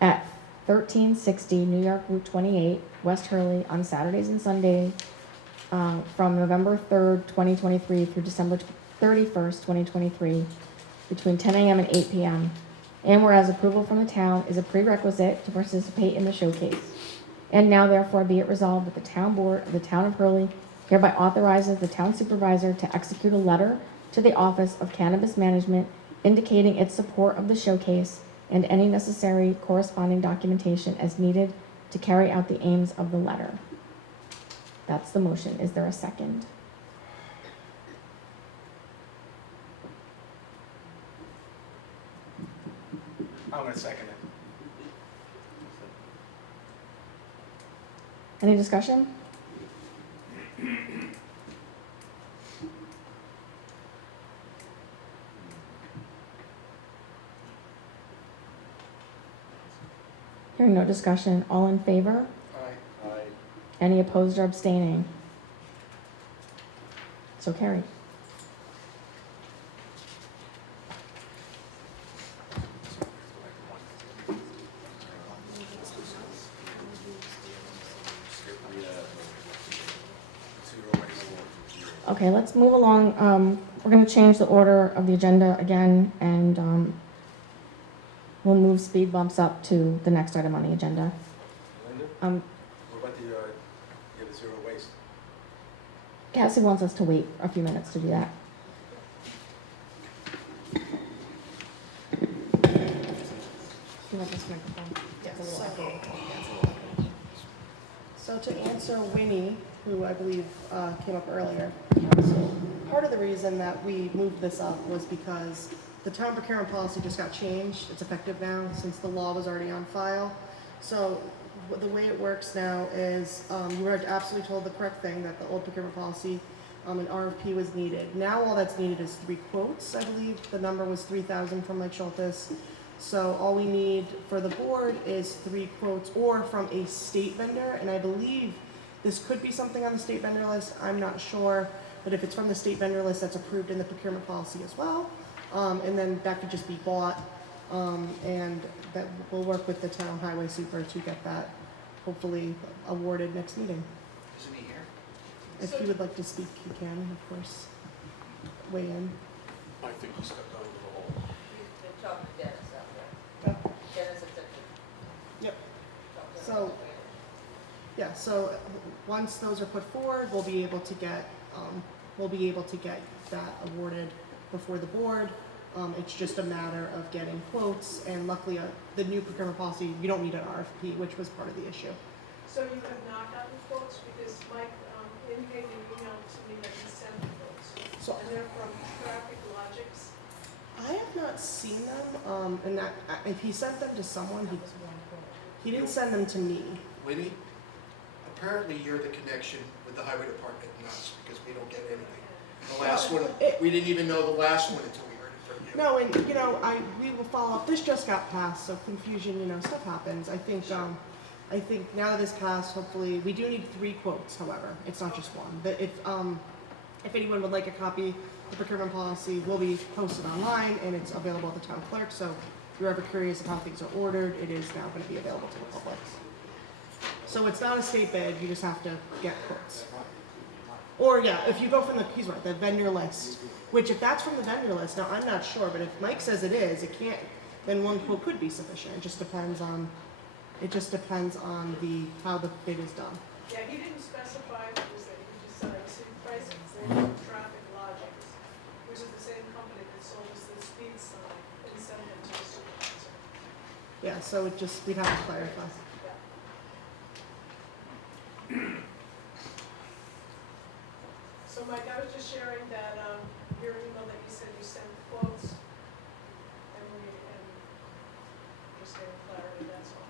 at 1360 New York Route 28, West Hurley, on Saturdays and Sundays from November 3rd, 2023 through December 31st, 2023, between 10 a.m. and 8 p.m. And whereas approval from the town is a prerequisite to participate in the showcase. And now therefore be it resolved that the town board of the town of Hurley hereby authorizes the town supervisor to execute a letter to the Office of Cannabis Management indicating its support of the showcase and any necessary corresponding documentation as needed to carry out the aims of the letter. That's the motion. Is there a second? I'm going to second it. Any discussion? Hearing no discussion, all in favor? Aye. Aye. Any opposed or abstaining? So carried. Okay, let's move along. We're going to change the order of the agenda again, and we'll move speed bumps up to the next item on the agenda. Linda? Um, What about the zero waste? Cassie wants us to wait a few minutes to do that. You want this microphone? Yes, It's a little so- echoey. So to answer Winnie, who I believe came up earlier, so part of the reason that we moved this up was because the town procurement policy just got changed. It's effective now since the law was already on file. So the way it works now is you were absolutely told the correct thing, that the old procurement policy, an RFP was needed. Now all that's needed is 3 quotes, I believe. The number was 3,000 from Mike Schultes. So all we need for the board is 3 quotes or from a state vendor, and I believe this could be something on the state vendor list, I'm not sure, but if it's from the state vendor list, that's approved in the procurement policy as well. And then that could just be bought, and that we'll work with the town highway super to get that hopefully awarded next meeting. Isn't he here? If he would like to speak, he can, of course, weigh in. I think he stepped out of the hole. We've been talking to Dennis out there. Dennis accepted. Yep. So, yeah, so once those are put forward, we'll be able to get that awarded before the board. It's just a matter of getting quotes, and luckily, the new procurement policy, you don't need an RFP, which was part of the issue. So you have not gotten quotes, because Mike indicated in an email to me that he sent the quotes. So And they're from Traffic Logics. I have not seen them, and that, if he sent them to someone, he didn't send them to me. Winnie, apparently you're the connection with the highway department and us, because we don't get anything. The last one, we didn't even know the last one until we heard it from you. No, and you know, we will follow up. This just got passed, so confusion, you know, stuff happens. I think now that this passed, hopefully, we do need 3 quotes, however. It's not just one. But if anyone would like a copy, the procurement policy will be posted online and it's available at the town clerk. So if you're ever curious of how things are ordered, it is now going to be available to the public. So it's not a state bid, you just have to get quotes. Or yeah, if you go from he's right, the vendor list, which if that's from the vendor list, now I'm not sure, but if Mike says it is, it can't, then 1 quote could be sufficient. It just depends on how the bid is done. Yeah, he didn't specify if it was that he just said, I received pricing, from Traffic Logics, which is the same company that sold us the speed sign and sent it to the supervisor. Yeah, so we'd have to clarify. So Mike, I was just sharing that, your email that you said you sent quotes, and just getting clarity, that's all.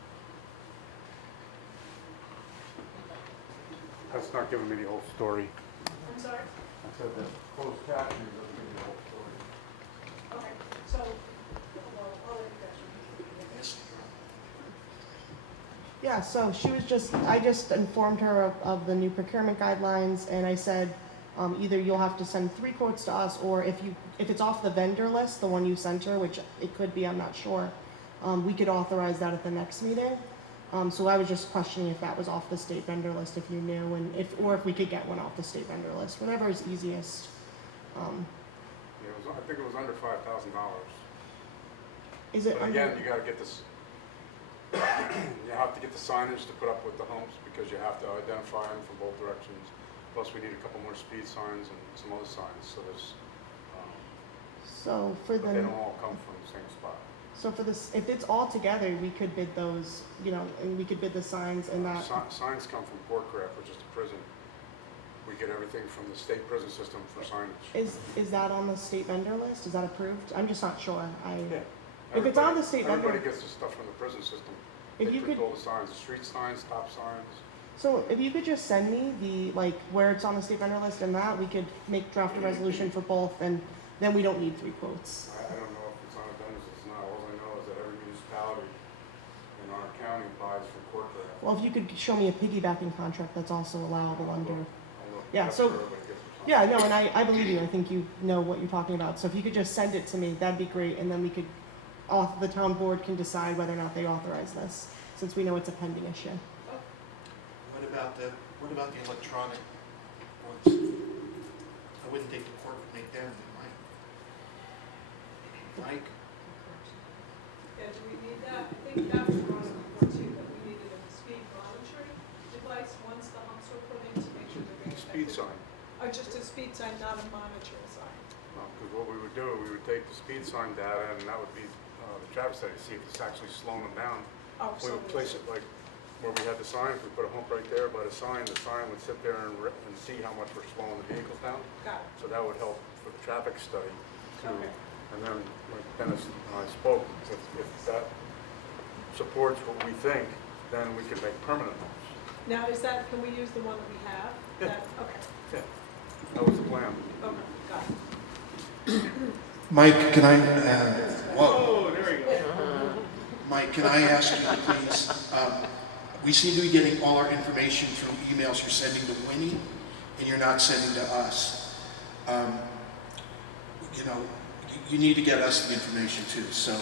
That's not giving me the whole story. I'm sorry? I said that closed captioning doesn't give me the whole story. Okay, so, well, I'll let you guys. Yeah, so I just informed her of the new procurement guidelines, and I said, either you'll have to send 3 quotes to us, or if it's off the vendor list, the one you sent her, which it could be, I'm not sure, we could authorize that at the next meeting. So I was just questioning if that was off the state vendor list, if you knew, and if we could get one off the state vendor list, whatever is easiest. I think it was under $5,000. Is it But under? again, you gotta get this, you have to get the signage to put up with the homes, because you have to identify them from both directions. Plus, we need a couple more speed signs and some other signs, so there's, So for but they the, don't all come from the same spot. so for this, if it's all together, we could bid those, you know, and we could bid the signs and that. Signs come from Portcraft, which is the prison. We get everything from the state prison system for signage. Is that on the state vendor list? Is that approved? I'm just not sure. Yeah. If it's on the state vendor. Everybody gets the stuff from the prison system. If They you print could- all the signs, the street signs, stop signs. So if you could just send me where it's on the state vendor list and that, we could draft a resolution for both, and then we don't need 3 quotes. I don't know if it's on a vendor list now. All I know is that every municipality in our county buys from Portcraft. Well, if you could show me a piggybacking contract that's also allowable under. I'll look. Yeah, That's so- where everybody gets their signs. Yeah, no, and I believe you. I think you know what you're talking about. So if you could just send it to me, that'd be great, and then we could, the town board can decide whether or not they authorize this, since we know it's a pending issue. What about the electronic ones? I wouldn't think the court would make them, right? Mike? Yeah, do we need that? I think that was brought up before too, that we needed a speed monitoring device once the humps were put in to make sure they're being Speed effective. sign. Just a speed sign, not a monitoring sign. Because what we would do, we would take the speed sign data, and that would be the traffic study, to see if it's actually slowing them down. Oh, We so would place it like where we had the sign, if we put a hump right there by the sign would sit there and see how much we're slowing the vehicles down. Got it. So that would help for the traffic study too. Okay. And then, like Dennis and I spoke, if that supports what we think, then we can make permanent homes. Now, can we use the one that we have? Yeah. Okay, Yeah, that was the plan. okay, got it. Mike, can I, Oh, there you go. Mike, can I ask you, please, we seem to be getting all our information through emails you're sending to Winnie, and you're not sending to us. You need to get us the information too, so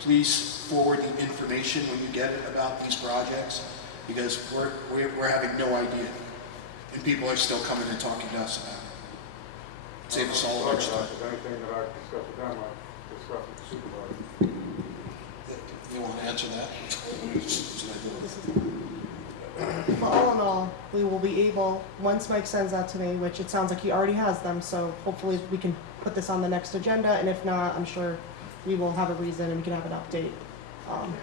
please forward the information when you get it about these projects, because we're having no idea, and people are still coming and talking to us about it. Save us all a bunch of time. Anything that I discussed with them, I discussed with the supervisor. You want to answer that? But all in all, we will be able, once Mike sends that to me, which it sounds like he already has them, so hopefully we can put this on the next agenda, and if not, I'm sure we will have a reason and we can have an update.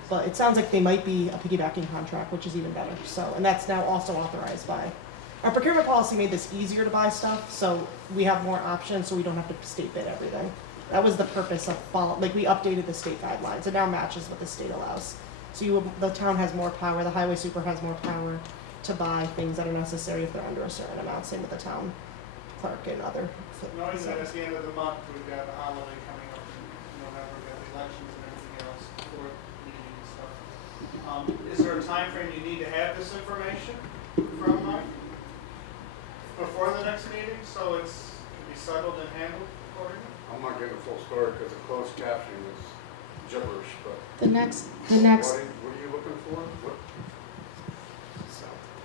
But it sounds like they might be a piggybacking contract, which is even better, so, and that's now also authorized by. Our procurement policy made this easier to buy stuff, so we have more options, so we don't have to state bid everything. That was the purpose of we updated the state guidelines, it now matches what the state allows. So the town has more power, the highway super has more power, to buy things that are necessary if they're under a certain amount, same with the town clerk and other. Knowing that at the end of the month, we've got a holiday coming up in November, we've got the elections and everything else, board meeting and stuff. Is there a time frame you need to have this information from Mike before the next meeting, so it's can be settled and handled accordingly? I'm not getting a full story because the closed captioning is gibberish, but. The next, What are you looking for? What?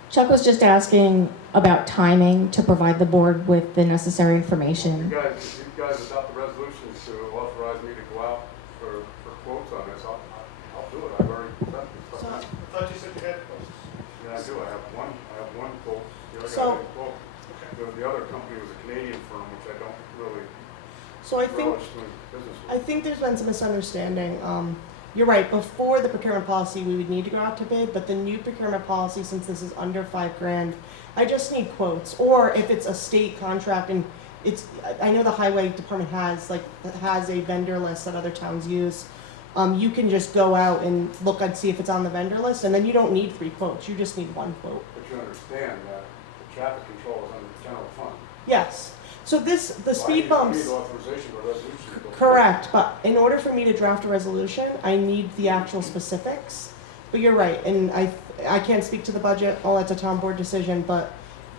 Chuck was just asking about timing to provide the board with the necessary information. If you guys adopt the resolutions to authorize me to go out for quotes on this, I'll do it. I've already sent this stuff. I thought you said you had quotes. Yeah, I do. I have one quote. The other So- guy didn't quote. The other company was a Canadian firm, which I don't really So I think, relish doing business with. I think there's been some misunderstanding. You're right, before the procurement policy, we would need to go out to bid, but the new procurement policy, since this is under $5,000, I just need quotes. Or if it's a state contract and I know the highway department has a vendor list that other towns use. You can just go out and look and see if it's on the vendor list, and then you don't need 3 quotes, you just need 1 quote. But you understand that the traffic control is under the general fund. Yes, so the speed I bumps. need authorization or resolution to go. Correct, but in order for me to draft a resolution, I need the actual specifics. But you're right, and I can't speak to the budget, all that's a town board decision, but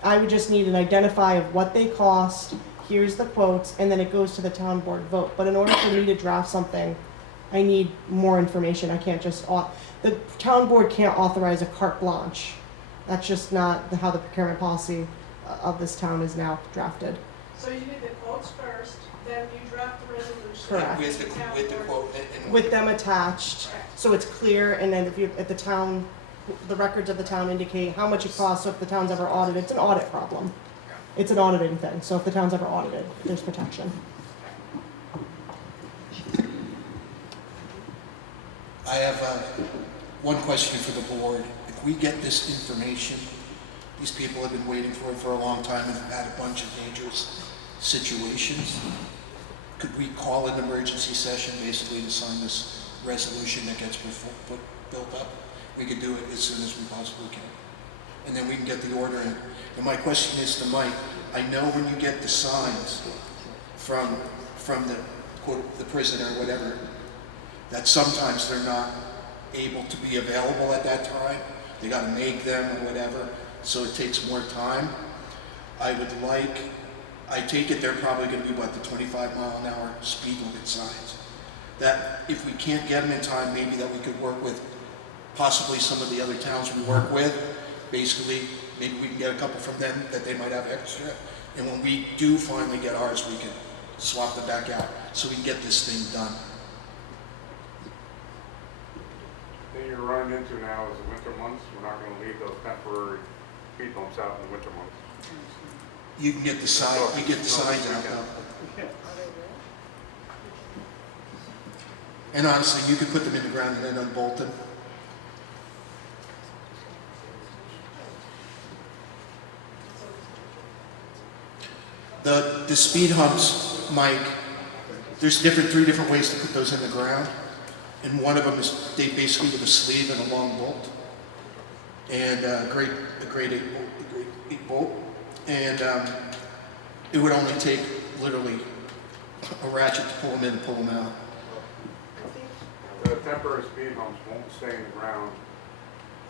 I would just need an identify of what they cost, here's the quotes, and then it goes to the town board vote. But in order for me to draft something, I need more information. I can't just, the town board can't authorize a carte blanche. That's just not how the procurement policy of this town is now drafted. So you need the quotes first, then you draft the resolution. Correct. With the quote and. With them attached, so it's clear, and then if the town, the records of the town indicate how much it costs, so if the town's ever audited, it's an audit problem. It's an auditing thing, so if the town's ever audited, there's protection. I have one question for the board. If we get this information, these people have been waiting for it for a long time and have had a bunch of dangerous situations. Could we call an emergency session basically to sign this resolution that gets built up? We could do it as soon as we possibly can. And then we can get the order in. And my question is to Mike, I know when you get the signs from the quote, the prison or whatever, that sometimes they're not able to be available at that time. They gotta make them or whatever, so it takes more time. I take it they're probably gonna be what, the 25-mile-an-hour speed limit signs. That if we can't get them in time, maybe that we could work with possibly some of the other towns we work with. Basically, maybe we can get a couple from them that they might have extra. And when we do finally get ours, we can swap them back out so we can get this thing done. The thing you're running into now is the winter months. We're not going to leave those temporary speed bumps out in the winter months. You can get the sign, you get the signs out now. And honestly, you could put them in the ground and then unbolt them. The speed humps, Mike, there's 3 different ways to put those in the ground. And one of them is they basically with a sleeve and a long bolt. And a grade 8 bolt. And it would only take literally a ratchet to pull them in and pull them out. The temporary speed bumps won't stay in the ground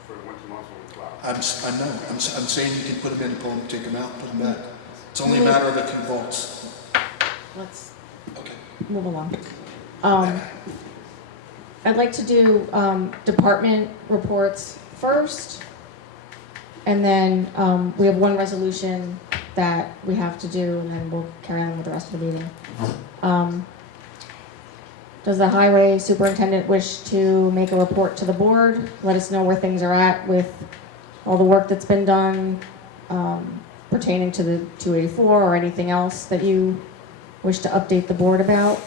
for the winter months when it's loud. I'm saying you can put them in and pull them, take them out, put them back. It's only a matter of a few volts. Let's Okay. move along. I'd like to do department reports first, and then we have one resolution that we have to do, and then we'll carry on with the rest of the meeting. Does the highway superintendent wish to make a report to the board? Let us know where things are at with all the work that's been done pertaining to the 284 or anything else that you wish to update the board about?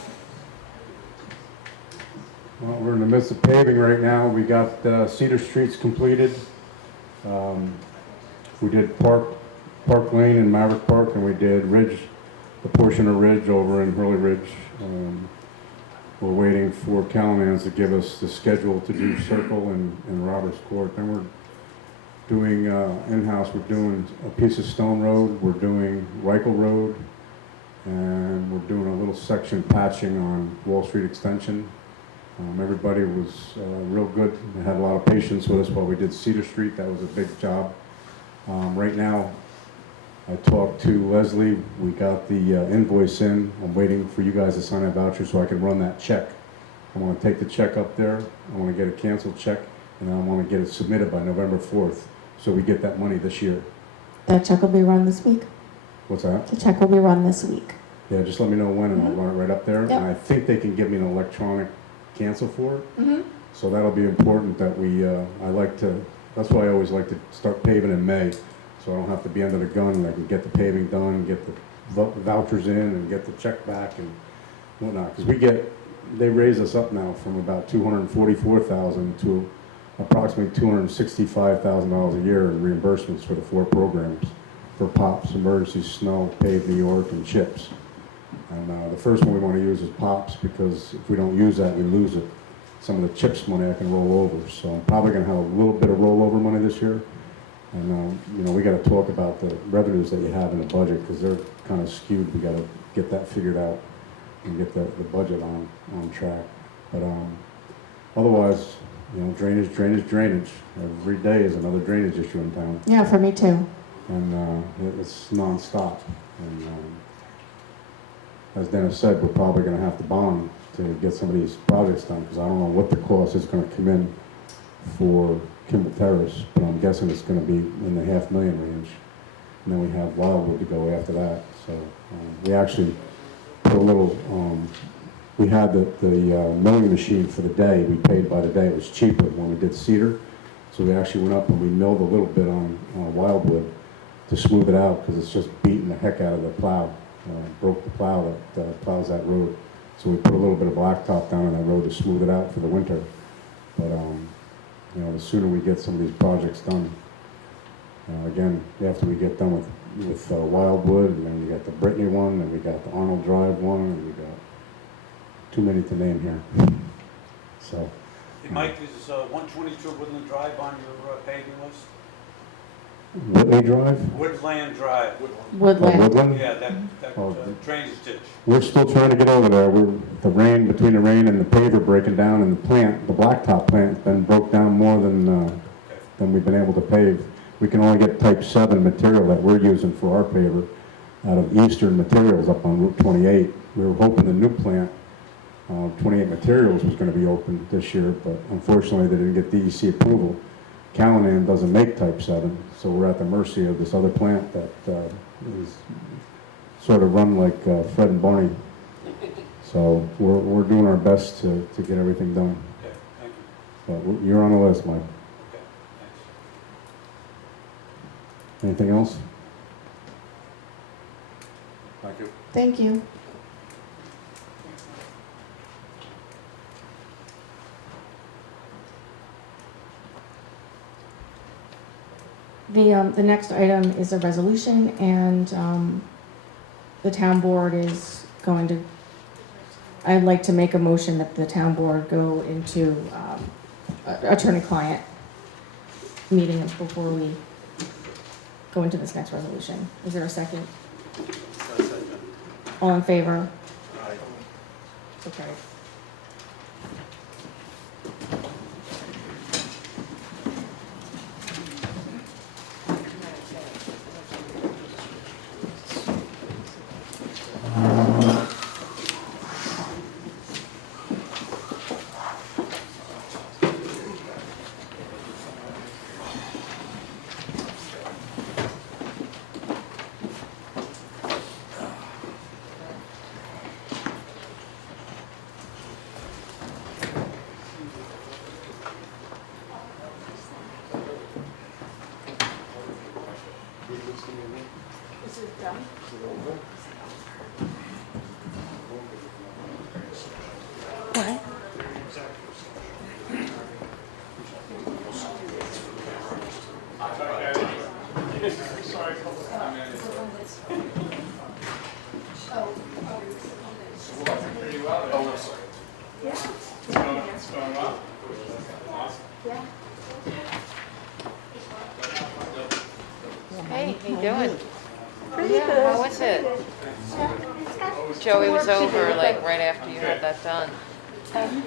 Well, we're in the midst of paving right now. We got Cedar Streets completed. We did Park Lane and Maverick Park, and we did Ridge, the portion of Ridge over in Hurley Ridge. We're waiting for Callahan's to give us the schedule to do Circle and Roberts Court. Then we're doing in-house, we're doing a piece of Stone Road, we're doing Reichel Road, and we're doing a little section patching on Wall Street Extension. Everybody was real good. They had a lot of patience with us while we did Cedar Street. That was a big job. Right now, I talked to Leslie. We got the invoice in. I'm waiting for you guys to sign that voucher so I can run that check. I want to take the check up there. I want to get a canceled check, and I want to get it submitted by November 4th so we get that money this year. That check will be run this week. What's that? The check will be run this week. Yeah, just let me know when, and I'll run it right up there. Yep. And I think they can give me an electronic cancel for it. Mm-hmm. So that'll be important that we, that's why I always like to start paving in May, so I don't have to be under the gun, and I can get the paving done, get the vouchers in, and get the check back and whatnot. Because they raise us up now from about $244,000 to approximately $265,000 a year in reimbursements for the 4 programs for POPs, emergency, snow, paved New York, and CHIPS. And the first one we want to use is POPs, because if we don't use that, we lose it. Some of the CHIPS money I can roll over. So I'm probably going to have a little bit of rollover money this year. And we got to talk about the revenues that you have in the budget, because they're kind of skewed. We got to get that figured out and get the budget on track. But otherwise, drainage. Every day is another drainage issue in town. Yeah, for me too. And it's nonstop. And as Dennis said, we're probably going to have to bond to get some of these projects done, because I don't know what the cost is going to come in for Kimball Terrace, but I'm guessing it's going to be in the $500,000 range. And then we have Wildwood to go after that. So we actually put a little, we had the milling machine for the day. We paid by the day. It was cheaper when we did Cedar. So we actually went up and we milled a little bit on Wildwood to smooth it out, because it's just beating the heck out of the plow. Broke the plow that plows that road. So we put a little bit of blacktop down on that road to smooth it out for the winter. But the sooner we get some of these projects done, again, after we get done with Wildwood, and then we got the Brittany one, and we got the Arnold Drive one, and we got too many to name here. So. Hey, Mike, is 122 Woodland Drive on your paving list? Whitley Drive? Woodland Drive. Woodland. Woodland? Yeah, that drainage ditch. We're still trying to get over there. Between the rain and the paver breaking down, and the blacktop plant's been broke down more than we've been able to pave. We can only get type 7 material that we're using for our paver out of Eastern Materials up on Route 28. We were hoping the new plant, 28 Materials, was going to be open this year, but unfortunately they didn't get DEC approval. Callahan doesn't make type 7, so we're at the mercy of this other plant that is sort of run like Fred and Barney. So we're doing our best to get everything done. Okay, thank you. But you're on the list, Mike. Okay, thanks. Anything else? Thank you. Thank you. The next item is a resolution, and the town board is going to, I'd like to make a motion that the town board go into attorney-client meeting before we go into this next resolution. Is there a second? All in favor? Aye. Okay. This is done. What? Yeah. doing? Pretty Yeah, good. how was it? Joey was over like right after you had that done.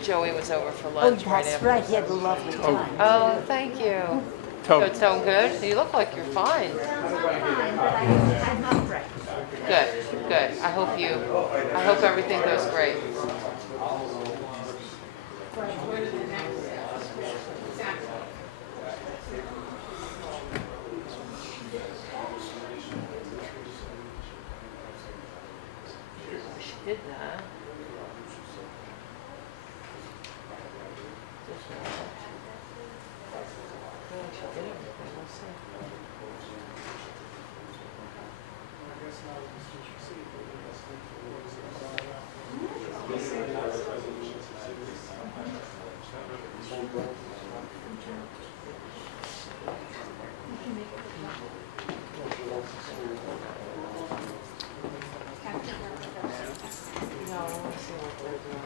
Joey was over for lunch right That's after. right, he had a lovely time. Oh, thank you. So it's so good? You look like you're fine. I'm not right. Good, good. I hope everything goes great. She did that. She did everything. We'll see. No, I want to see what they're doing.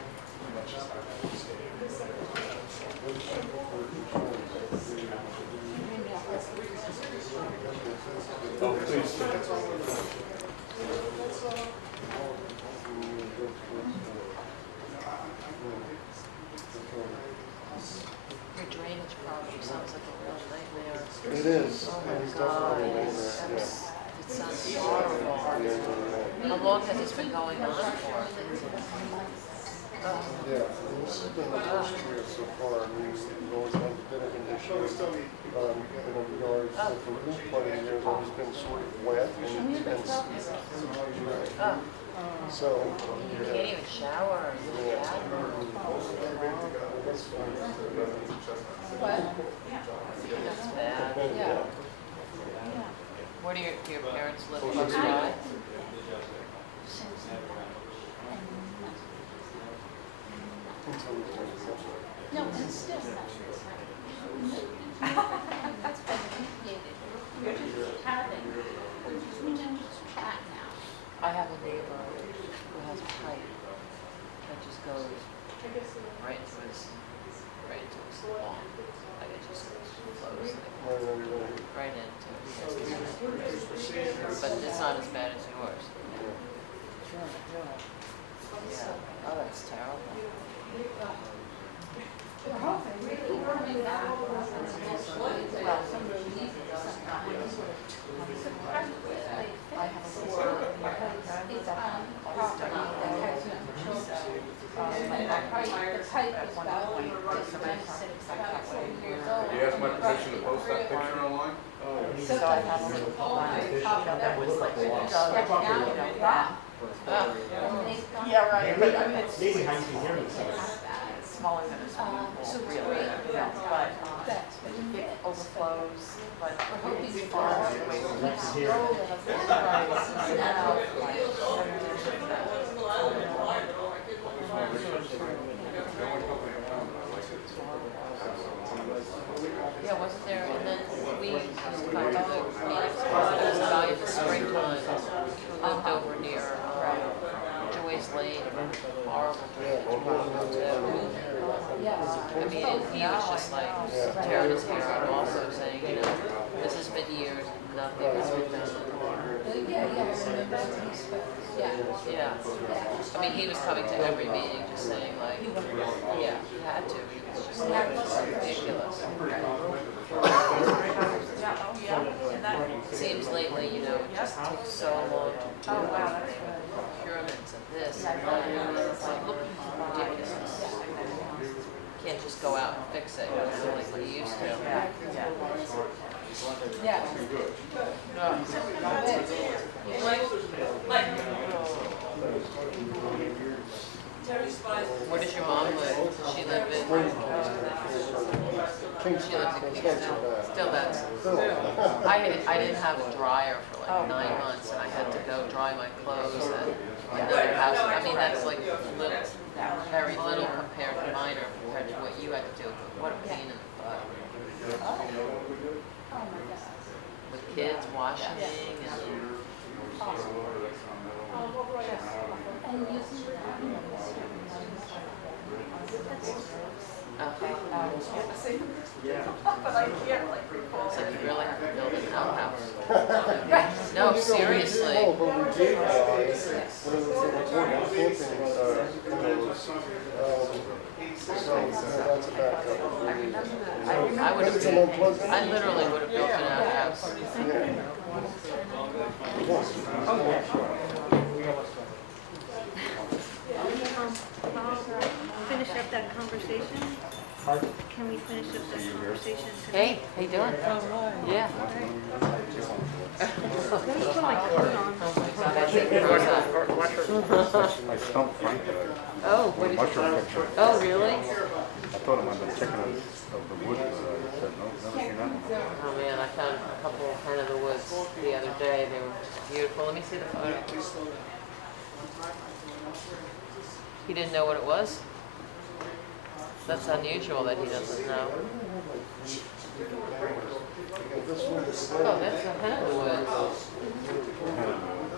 Oh, please. Your drainage problem sounds like a real nightmare. It is. Oh my It is God. definitely a nightmare, It sounds horrible. How long has this been going on for? Yeah, and this has been the first year so far. I mean, we've always had a bit of an issue, in our yards. So for this part of the year, it's always been sort of wet and intense. So, You can't even shower. yeah. What? That's bad. Yeah. Where do your parents live close by? No, it's still not. That's been created. We're just chatting. We're just chat now. I have a neighbor who has a pipe that just goes right into his lawn. Like it just flows right into it. But it's not as bad as yours. Yeah. Oh, that's terrible. Did you ask my permission to post that picture online? So I have a little line that was like dug out, yeah, right. But I mean, it's smaller than a swimming pool, really. But it overflows. But we're hoping far away from yeah, wasn't there? And then we used to come to the meetings. There was a guy in the springtime who lived over near Joyce Lane. Horrible drainage problem too. I mean, and he was just like tearing his hair out, also saying, you know, this has been years, nothing has been done. Yeah. I mean, he was coming to every meeting just saying like, yeah, he had to. It was just ridiculous. It seems lately, you know, it just takes so long to do procurements and this and that. It's like ridiculous. Can't just go out and fix it, you know, like we used to. Yeah. Where does your mom live? Does she live in? She lives in Kingston. Still does. I didn't have a dryer for like 9 months, and I had to go dry my clothes at another house. I mean, that's like little, very little compared to minor compared to what you had to do. But what a pain in the butt. With kids washing and. Okay. But I can't like recall. It's like you really have to build an outhouse. No, seriously. Oh, but we did, when it was recording flipping, so, that's a backup. I would It's an have, unpleasant. I literally would have built an outhouse. Finish up that conversation? Can we finish up that conversation today? Hey, how you doing? Yeah. I stumped Frank today. Oh, what did Mushroom you? picture. Oh, really? I told him I've been checking of the wood. He said, no, never seen that one. Oh man, I found a couple of Hen of the Woods the other day. They were just beautiful. Let me see the photo. He didn't know what it was? That's unusual that he doesn't know. Oh, that's a Hen of the Woods.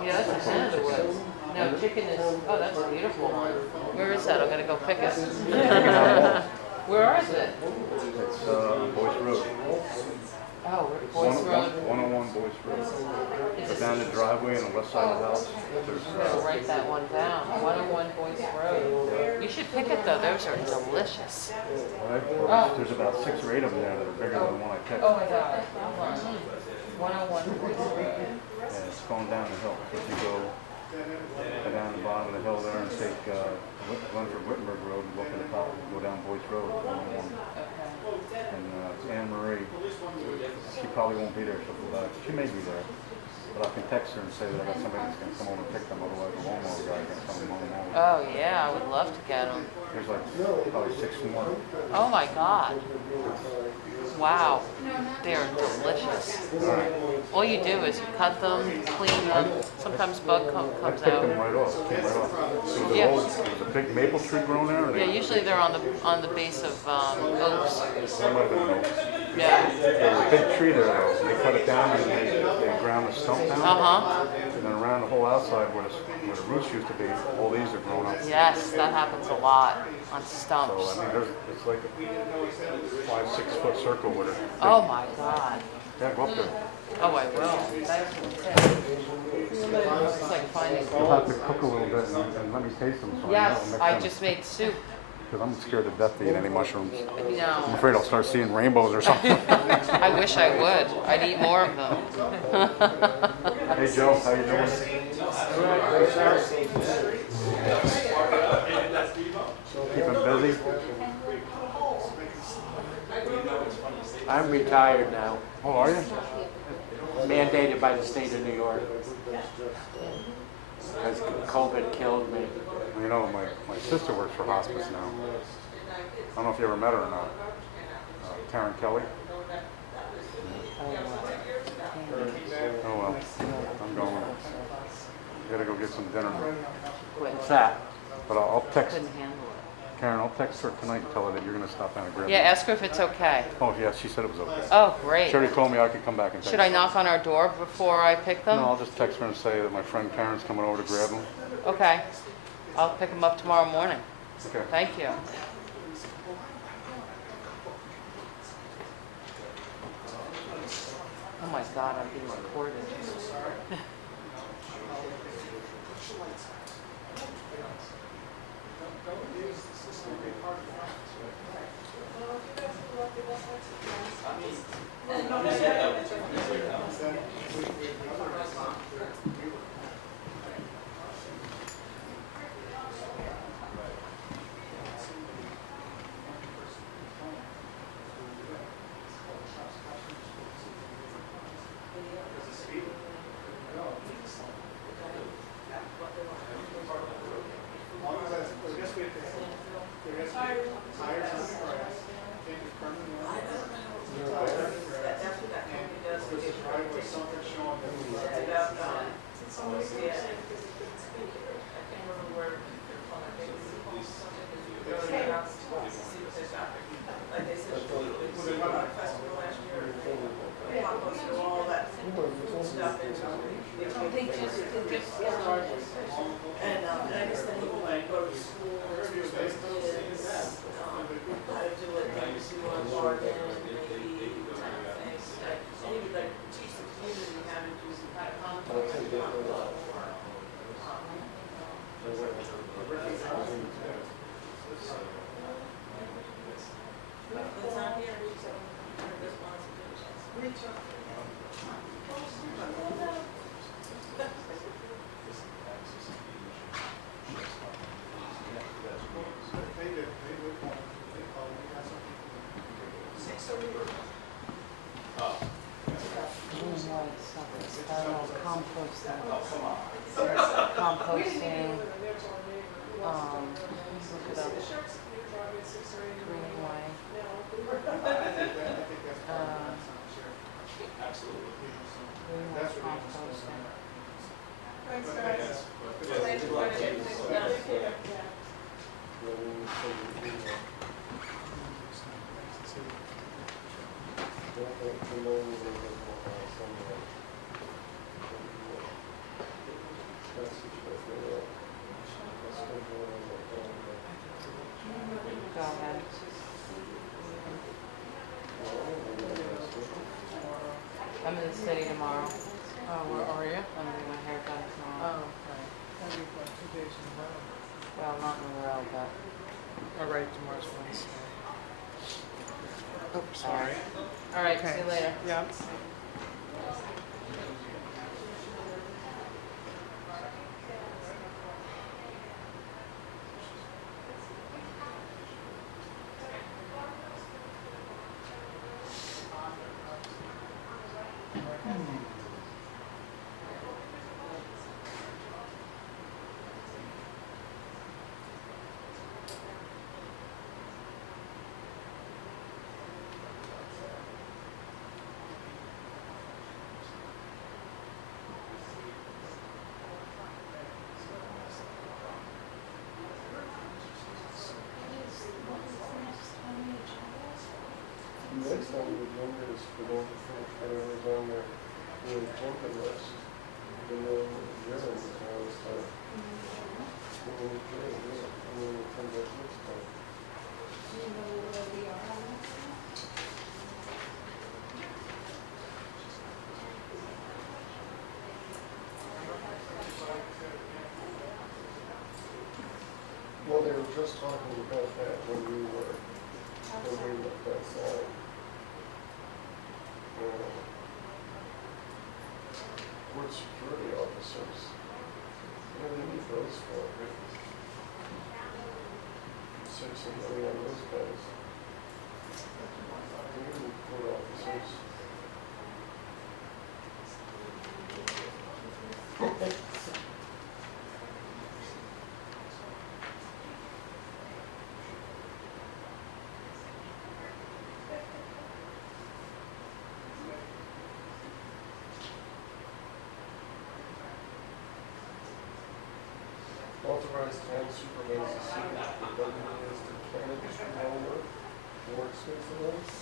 Yeah, that's a Hen of the Woods. No, chicken is, oh, that's a beautiful one. Where is that? I'm gonna go pick it. Where is it? It's Boyce Road. Oh, Boyce Road. 101 Boyce Road. Is It's it- down the driveway on the west side of the house. There's, I'm gonna write that one down. 101 Boyce Road. You should pick it though. Those are delicious. There's about 6 or 8 of them there that are bigger than the one I picked. Oh my God. 101 Boyce Road. Yeah, it's going down the hill. If you go down the bottom of the hill there and take Glenford Wittenberg Road and go up to the top and go down Boyce Road. 101. And it's Anne Marie. She probably won't be there. She may be there. But I can text her and say that I got somebody that's going to come over and pick them. Otherwise, the lawnmower guy is going to come and mow them over. Oh yeah, I would love to get them. There's like probably 6 more. Oh my God. Wow. They're delicious. All you do is you cut them, clean them. Sometimes bug comes I picked out. them right off. Came right off. There was, Yeah. there was a big maple tree growing there. And Yeah, usually they're on the base of oaks. There might have been oaks. Yeah. There was a big tree there though. They cut it down and they ground the stump down. Uh-huh. And then around the whole outside where the roots used to be, all these are grown up. Yes, that happens a lot on stumps. So I mean, it's like a 5-6 foot circle with it. Oh my God. Yeah, go up there. Oh, I will. Thanks for the tip. It's like finding You'll have gold. to cook a little bit and let me taste them. So Yes, I mix just made soup. Because I'm scared to death to eat any mushrooms. No. I'm afraid I'll start seeing rainbows or something. I wish I would. I'd eat more of them. Hey Joe, how you doing? Keeping busy? I'm retired now, Oh, are you? mandated by the state of New York. Because COVID killed me. You know, my sister works for hospice now. I don't know if you ever met her or not. Karen Kelly. Oh well, I'm going. I gotta go get some dinner. What's that? But I'll text Couldn't handle it. Karen. I'll text her tonight and tell her that you're gonna stop down and grab Yeah, me. ask her if it's okay. Oh yeah, she said it was okay. Oh, great. She already told me I could come back and text Should I her. knock on our door before I pick them? No, I'll just text her and say that my friend Karen's coming over to grab them. Okay. I'll pick them up tomorrow morning. Okay. Thank you. Oh my God, I'm being recorded. Composting, look it up. Greenway. Greenway composting. Go ahead. I'm in the city tomorrow. Oh, where are you? I'm getting my hair done tomorrow. Oh, okay. That'd be for 2 days in a row. Well, not in a row, but. All right, tomorrow's Wednesday. Oops, sorry. All right, see you later. Yep. Next on the agenda is for them to finish whatever's on their agenda list. And then adjourn is how it's done. And then adjourn, yeah, and then we'll come back next time. Well, they were just talking about that when we looked outside. Court security officers. What do they need those for? Save some money on those guys. We need court officers. Authorize town supervisor signature for WDST Cannabis grower Workspace events.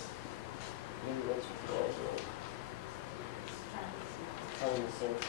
Maybe that's what we're all doing. Telling the sense.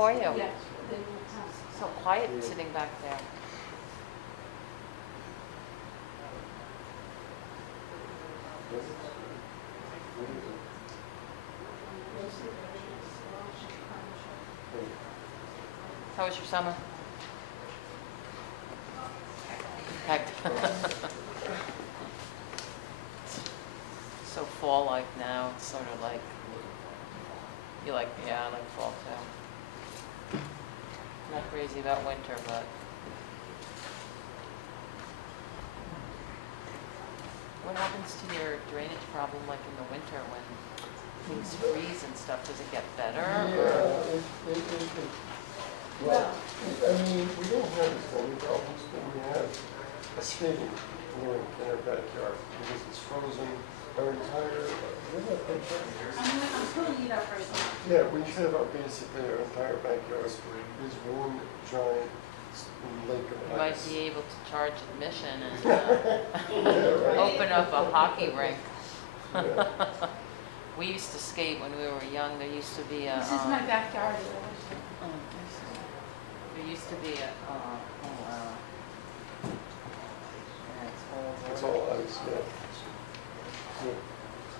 How are you? So quiet sitting back there. How was your summer? Heck. So fall-like now, it's sort of like, you like, yeah, I like fall too. Not crazy about winter, but. What happens to your drainage problem like in the winter when things freeze and stuff? Does it get better? Well, I mean, we don't have as many problems, but we have a skating rink in our backyard because it's frozen. Our entire, I'm pulling it up right now. yeah, we have basically our entire backyard is one giant lake of You might ice. be able to charge admission and Yeah, right. open up a hockey rink. Yeah. We used to skate when we were young. There used to be a. This is my backyard. There used to be a. Yeah, It's all ice, yeah.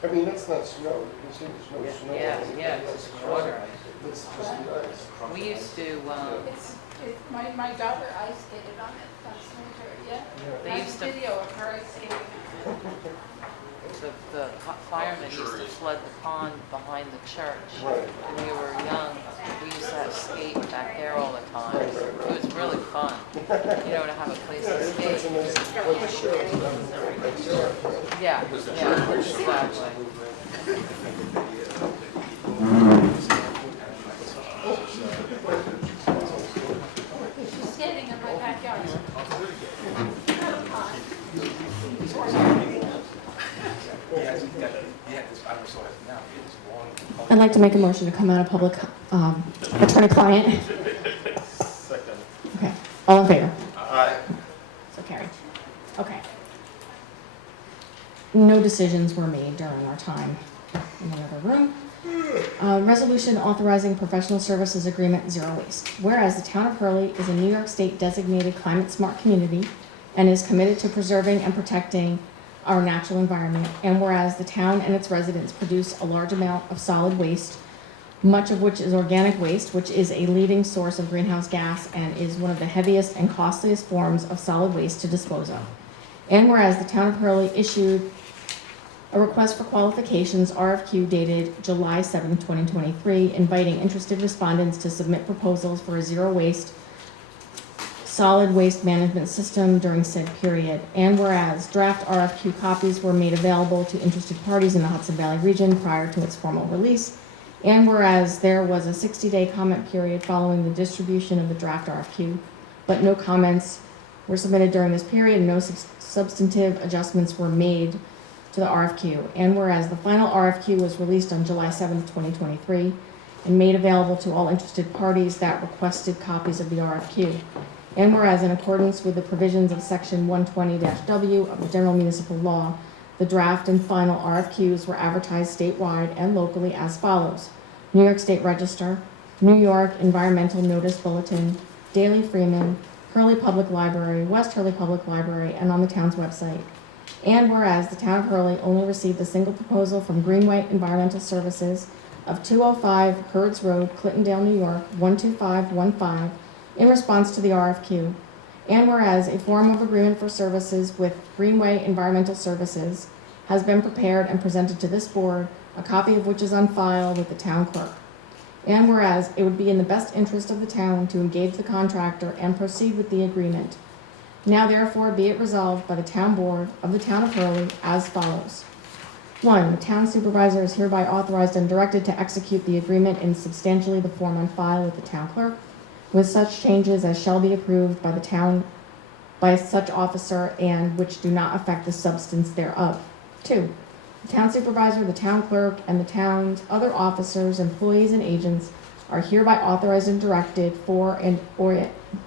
I mean, that's not snow. You see, there's no snow. Yeah, it's just water ice. It's just the ice. We used to. My daughter ice skated on it last winter, yeah. They I used have to- a video of her ice skating. The firemen used to flood the pond behind the church. Right. When we were young, we used to have skate back there all the time. It was really fun, you know, to have a place to It's skate. a nice, like a show. It's not a backyard. Yeah, exactly. She's skating in my backyard. I'd like to make a motion to come out of public, attorney-client. Okay, all in favor? Aye. So carried. Okay. No decisions were made during our time in the other room. Resolution authorizing professional services agreement, zero waste. Whereas the town of Hurley is a New York State designated climate smart community and is committed to preserving and protecting our natural environment, and whereas the town and its residents produce a large amount of solid waste, much of which is organic waste, which is a leading source of greenhouse gas and is one of the heaviest and costliest forms of solid waste to dispose of. And whereas the town of Hurley issued a request for qualifications RFQ dated July 7, 2023, inviting interested respondents to submit proposals for a zero waste solid waste management system during said period. And whereas draft RFQ copies were made available to interested parties in the Hudson Valley region prior to its formal release. And whereas there was a 60-day comment period following the distribution of the draft RFQ, but no comments were submitted during this period and no substantive adjustments were made to the RFQ. And whereas the final RFQ was released on July 7th, 2023, and made available to all interested parties that requested copies of the RFQ. And whereas in accordance with the provisions of Section 120-W of the General Municipal Law, the draft and final RFQs were advertised statewide and locally as follows: New York State Register, New York Environmental Notice Bulletin, Daily Freeman, Hurley Public Library, West Hurley Public Library, and on the town's website. And whereas the town of Hurley only received a single proposal from Greenway Environmental Services of 205 Hurds Road, Clintondale, New York, 12515, in response to the RFQ. And whereas a form of agreement for services with Greenway Environmental Services has been prepared and presented to this board, a copy of which is on file with the town clerk. And whereas it would be in the best interest of the town to engage the contractor and proceed with the agreement. Now therefore be it resolved by the town board of the town of Hurley as follows. 1. The town supervisor is hereby authorized and directed to execute the agreement in substantially the form on file with the town clerk, with such changes as shall be approved by the town by such officer and which do not affect the substance thereof. 2. The town supervisor, the town clerk, and the town's other officers, employees, and agents are hereby authorized and directed for and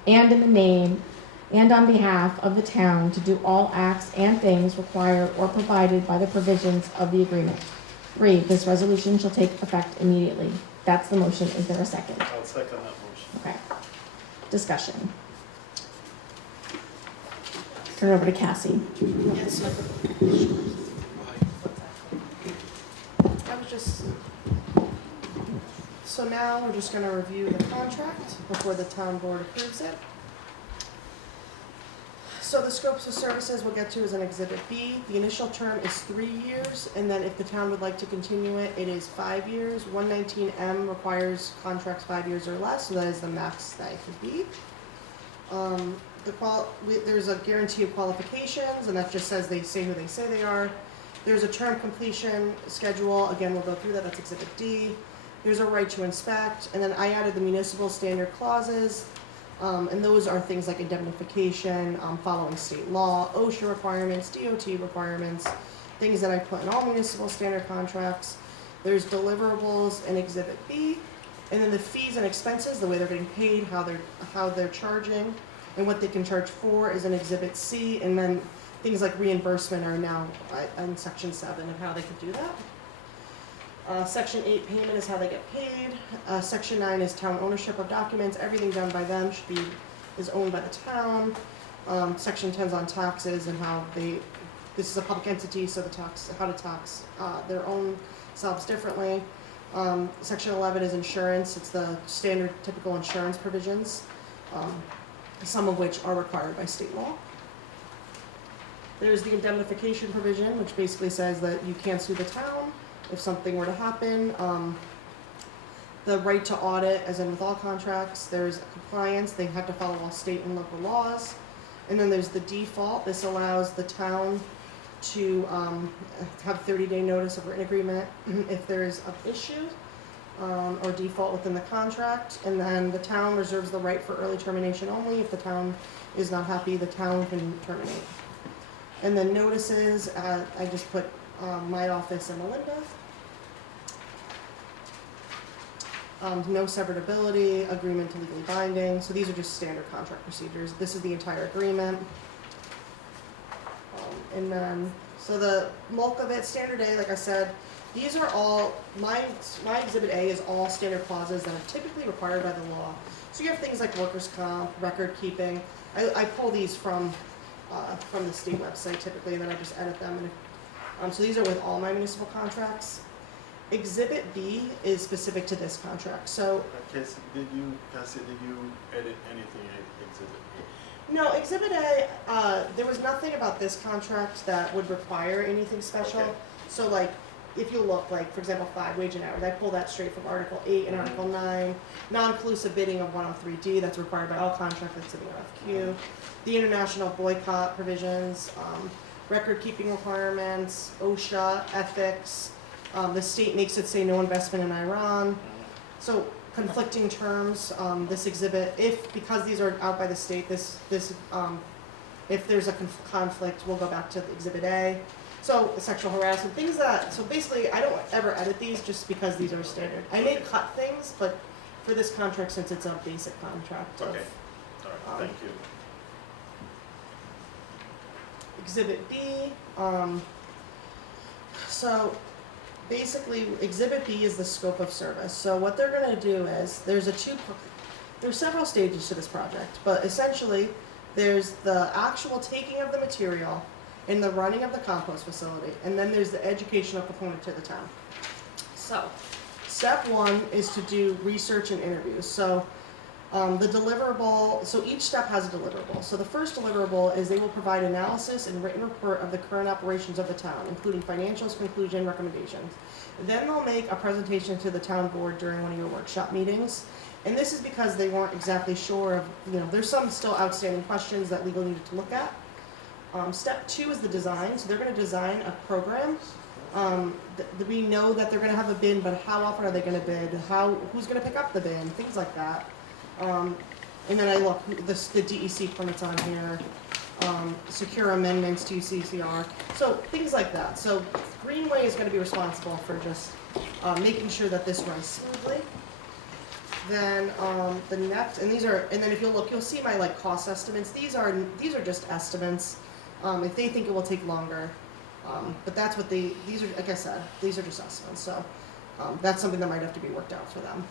in the name and on behalf of the town to do all acts and things required or provided by the provisions of the agreement. 3. This resolution shall take effect immediately. That's the motion. Is there a second? I'll second that motion. Okay. Discussion. Turn it over to Cassie. Yes. I was just, so now we're just gonna review the contract before the town board approves it. So the scopes of services we'll get to is an Exhibit B. The initial term is 3 years, and then if the town would like to continue it, it is 5 years. 119M requires contracts 5 years or less, so that is the max that it could be. There's a guarantee of qualifications, and that just says they say who they say they are. There's a term completion schedule, again, we'll go through that, that's Exhibit D. There's a right to inspect, and then I added the municipal standard clauses, and those are things like indemnification, following state law, OSHA requirements, DOT requirements, things that I put in all municipal standard contracts. There's deliverables in Exhibit B, and then the fees and expenses, the way they're getting paid, how they're charging, and what they can charge for is in Exhibit C, and then things like reimbursement are now in Section 7 of how they could do that. Section 8 payment is how they get paid. Section 9 is town ownership of documents. Everything done by them is owned by the town. Section 10 is on taxes and how this is a public entity, so how to tax their own selves differently. Section 11 is insurance. It's the standard typical insurance provisions, some of which are required by state law. There's the indemnification provision, which basically says that you can't sue the town if something were to happen. The right to audit, as in with all contracts. There's compliance, they have to follow all state and local laws. And then there's the default. This allows the town to have 30-day notice of written agreement if there's an issue or default within the contract. And then the town reserves the right for early termination only. If the town is not happy, the town can terminate. And then notices, I just put my office and Melinda. No severability, agreement to legally binding. So these are just standard contract procedures. This is the entire agreement. And then, so the bulk of it, standard A, like I said, these are all, my Exhibit A is all standard clauses that are typically required by the law. So you have things like workers' comp, record keeping. I pull these from the state website typically, and then I just edit them. And, so these are with all my municipal contracts. Exhibit B is specific to this contract. So, Cassie, did you edit anything in Exhibit B? No, Exhibit A, there was nothing about this contract that would require anything special. Okay. So like, if you look, like, for example, 5 wage and hours, I pull that straight from Article 8 and Article 9. Non-inclusive bidding of 103D, that's required by all contracts that's in the RFQ. The international boycott provisions, record keeping requirements, OSHA, ethics. The state makes it say no investment in Iran. So conflicting terms, this exhibit, because these are out by the state, if there's a conflict, we'll go back to the Exhibit A. So sexual harassment, things so basically I don't ever edit these just because these are standard. I may cut things, but for this contract, since it's a basic contract. Okay, all right, thank you. Exhibit B, so basically Exhibit B is the scope of service. So what they're gonna do is, there's several stages to this project, but essentially there's the actual taking of the material and the running of the compost facility, and then there's the educational component to the town. So, step 1 is to do research and interviews. So, the deliverable, so each step has a deliverable. So the first deliverable is they will provide analysis and written report of the current operations of the town, including financials, conclusion, recommendations. Then they'll make a presentation to the town board during one of your workshop meetings. And this is because they weren't exactly sure of, there's some still outstanding questions that legal needed to look at. Step 2 is the design. So they're going to design a program. We know that they're going to have a bin, but how often are they going to bid? Who's going to pick up the bin? Things like that. And then I look, the DEC permits on here, secure amendments to CCR. So things like that. So Greenway is going to be responsible for just making sure that this runs smoothly. Then the next, and then if you look, you'll see my cost estimates. These are just estimates. If they think it will take longer, but that's what these are. Like I said, these are just estimates. So That's something that might have to be worked out for them.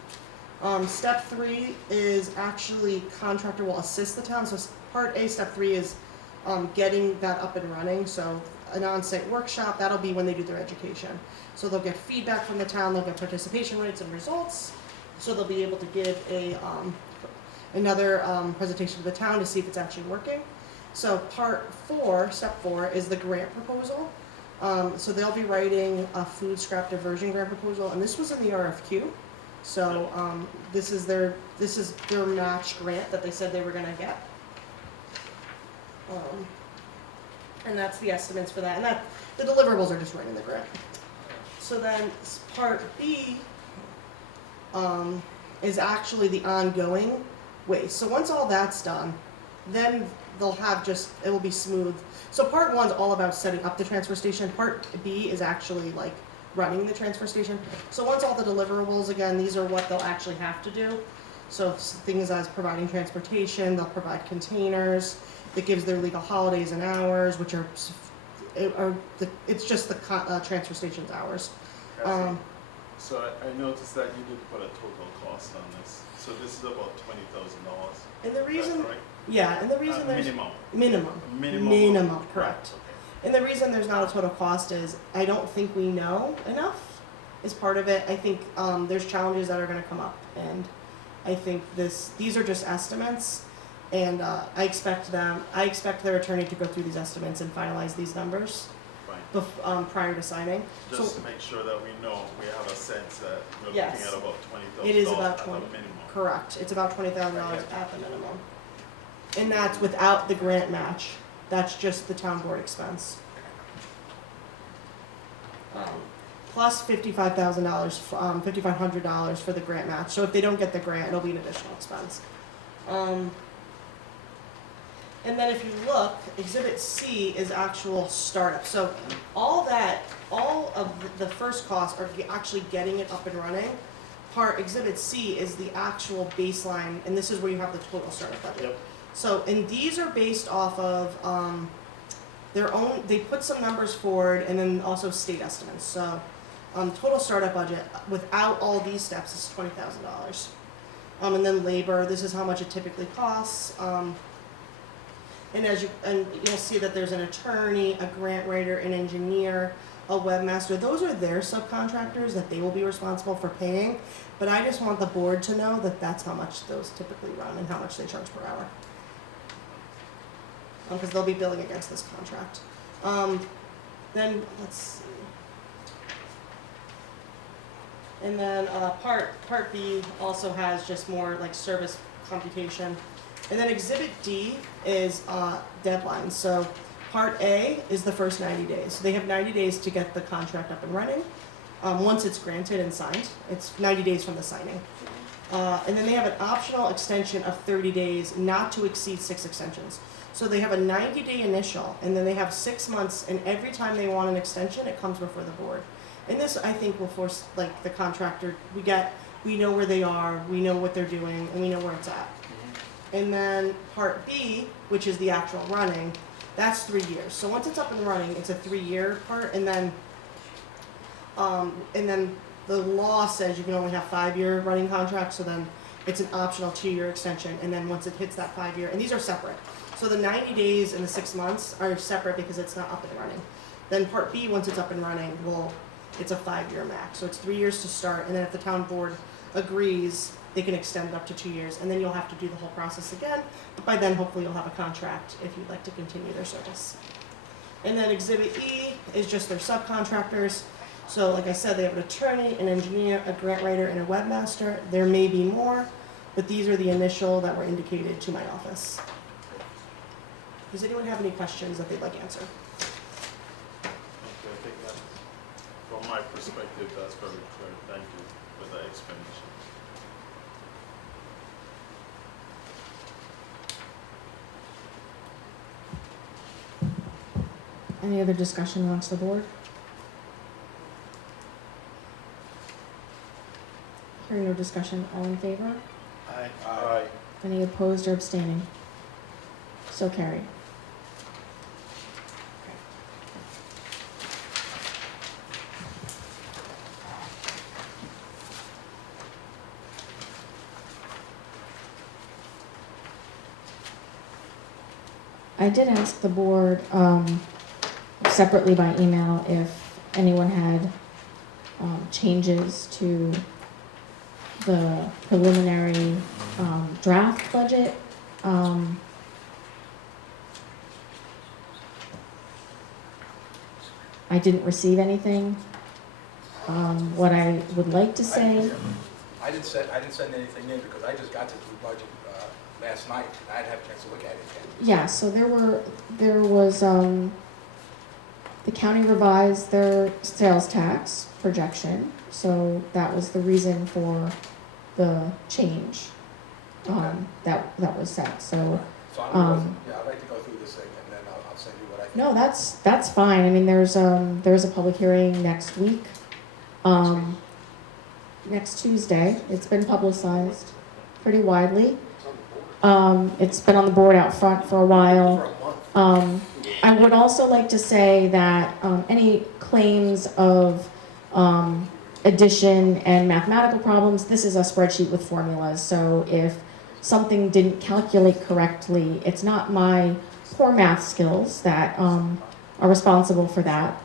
Step 3 is actually contractor will assist the town. So part A, step 3 is getting that up and running. So an on-site workshop, that'll be when they do their education. So they'll get feedback from the town, they'll get participation rates and results. So they'll be able to give another presentation to the town to see if it's actually working. So part 4, step 4, is the grant proposal. So they'll be writing a food scrap diversion grant proposal, and this was in the RFQ. So this is their match grant that they said they were going to get. And that's the estimates for that. And the deliverables are just writing the grant. So then part B is actually the ongoing waste. So once all that's done, then they'll have it will be smooth. So part 1 is all about setting up the transfer station. Part B is actually like running the transfer station. So once all the deliverables, again, these are what they'll actually have to do. So things as providing transportation, they'll provide containers. It gives their legal holidays and hours, which it's just the transfer station's hours. So I noticed that you did put a total cost on this. So this is about $20,000. And the reason, right? yeah, and the reason there's minimum, correct. Okay. And the reason there's not a total cost is I don't think we know enough. Is part of it. I think there's challenges that are going to come up, and I think these are just estimates. And I expect their attorney to go through these estimates and finalize these numbers prior to signing. Just to make sure that we know, we have a sense that we're Yes. looking at about $20,000 It is about at 20. the minimum. Correct. It's about $20,000 at the minimum, and that's without the grant match. That's just the town board expense. Plus $55,000, $5,500 for the grant match. So if they don't get the grant, it'll be an additional expense. And then if you look, Exhibit C is actual startup. So all of the first costs are actually getting it up and running. Exhibit C is the actual baseline, and this is where you have the total startup budget. Yep. So, and these are based off of their own, they put some numbers forward and then also state estimates. So total startup budget without all these steps is $20,000. And then labor, this is how much it typically costs. And you'll see that there's an attorney, a grant writer, an engineer, a webmaster. Those are their subcontractors that they will be responsible for paying. But I just want the board to know that that's how much those typically run and how much they charge per hour. Because they'll be billing against this contract. Then let's see. And then part B also has just more like service computation. And then Exhibit D is deadlines. So Part A is the first 90 days. So they have 90 days to get the contract up and running. Once it's granted and signed, it's 90 days from the signing. And then they have an optional extension of 30 days, not to exceed 6 extensions. So they have a 90-day initial, and then they have 6 months, and every time they want an extension, it comes before the board. And this, I think, will force like the contractor, we know where they are, we know what they're doing, and we know where it's at. And then Part B, which is the actual running, that's 3 years. So once it's up and running, it's a 3-year part, and then the law says you can only have 5-year running contracts, so then it's an optional 2-year extension, and then once it hits that 5-year, and these are separate. So the 90 days and the 6 months are separate because it's not up and running. Then Part B, once it's up and running, it's a 5-year max. So it's 3 years to start, and then if the town board agrees, they can extend it up to 2 years, and then you'll have to do the whole process again. But by then, hopefully, you'll have a contract if you'd like to continue their service. And then Exhibit E is just their subcontractors. So like I said, they have an attorney, an engineer, a grant writer, and a webmaster. There may be more, but these are the initial that were indicated to my office. Does anyone have any questions that they'd like answered? Okay, I think that, from my perspective, that's very clear. Thank you for the explanation. Any other discussion amongst the board? Hearing no discussion, all in favor? Aye. Aye. Any opposed or abstaining? So carried. I did ask the board separately by email if anyone had changes to the preliminary draft budget. I didn't receive anything. What I would like to say, I didn't send anything in because I just got to the budget last night, and I didn't have a chance to look at it yet. yeah, so there was, the county revised their sales tax projection, so that was the reason for the change, that was set, so. So I'd like to go through this thing, and then I'll send you what I think. No, that's fine. I mean, there's a public hearing next week. Next Tuesday. It's been publicized pretty widely. It's been on the board out front for a while. I would also like to say that any claims of addition and mathematical problems, this is a spreadsheet with formulas. So if something didn't calculate correctly, it's not my poor math skills that are responsible for that.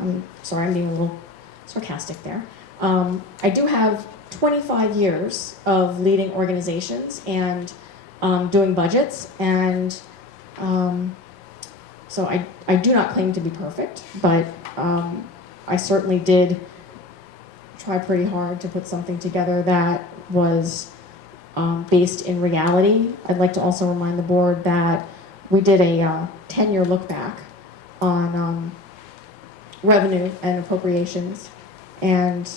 I'm sorry, I'm being a little sarcastic there. I do have 25 years of leading organizations and doing budgets, and so I do not claim to be perfect, but I certainly did try pretty hard to put something together that was based in reality. I'd like to also remind the board that we did a 10-year look back on revenue and appropriations, and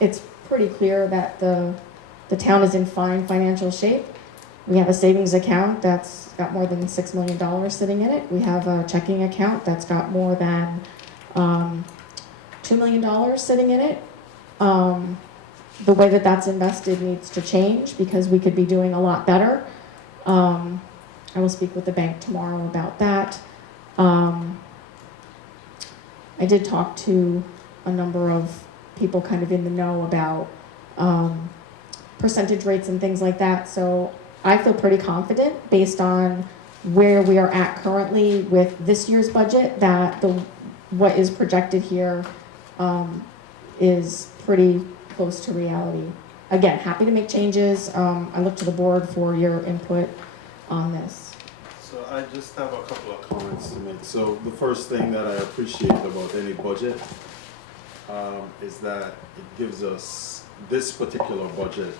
it's pretty clear that the town is in fine financial shape. We have a savings account that's got more than $6 million sitting in it. We have a checking account that's got more than $2 million sitting in it. The way that that's invested needs to change because we could be doing a lot better. I will speak with the bank tomorrow about that. I did talk to a number of people kind of in the know about percentage rates and things like that. So I feel pretty confident based on where we are at currently with this year's budget that what is projected here is pretty close to reality. Again, happy to make changes. I look to the board for your input on this. So I just have a couple of comments to make. So the first thing that I appreciate about any budget is that it gives us, this particular budget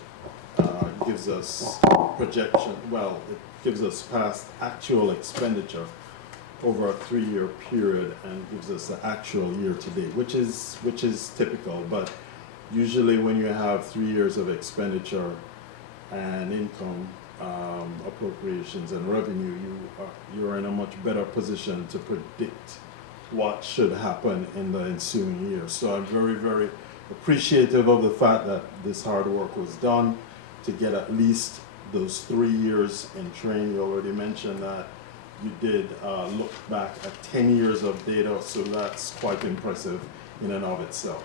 gives us projection, well, it gives us past actual expenditure over a 3-year period and gives us the actual year to date, which is typical, but usually when you have 3 years of expenditure and income, appropriations and revenue, you're in a much better position to predict what should happen in the ensuing year. So I'm very, very appreciative of the fact that this hard work was done to get at least those 3 years in train. You already mentioned that you did look back at 10 years of data, so that's quite impressive in and of itself.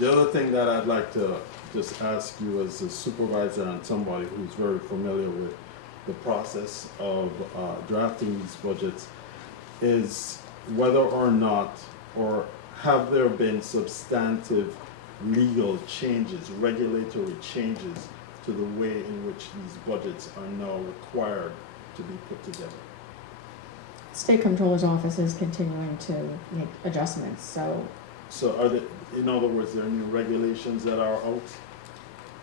The other thing that I'd like to just ask you as a supervisor and somebody who's very familiar with the process of drafting these budgets is whether or not, or have there been substantive legal changes, regulatory changes to the way in which these budgets are now required to be put together? State Comptroller's Office is continuing to make adjustments, so. So are there, in other words, there are new regulations that are out?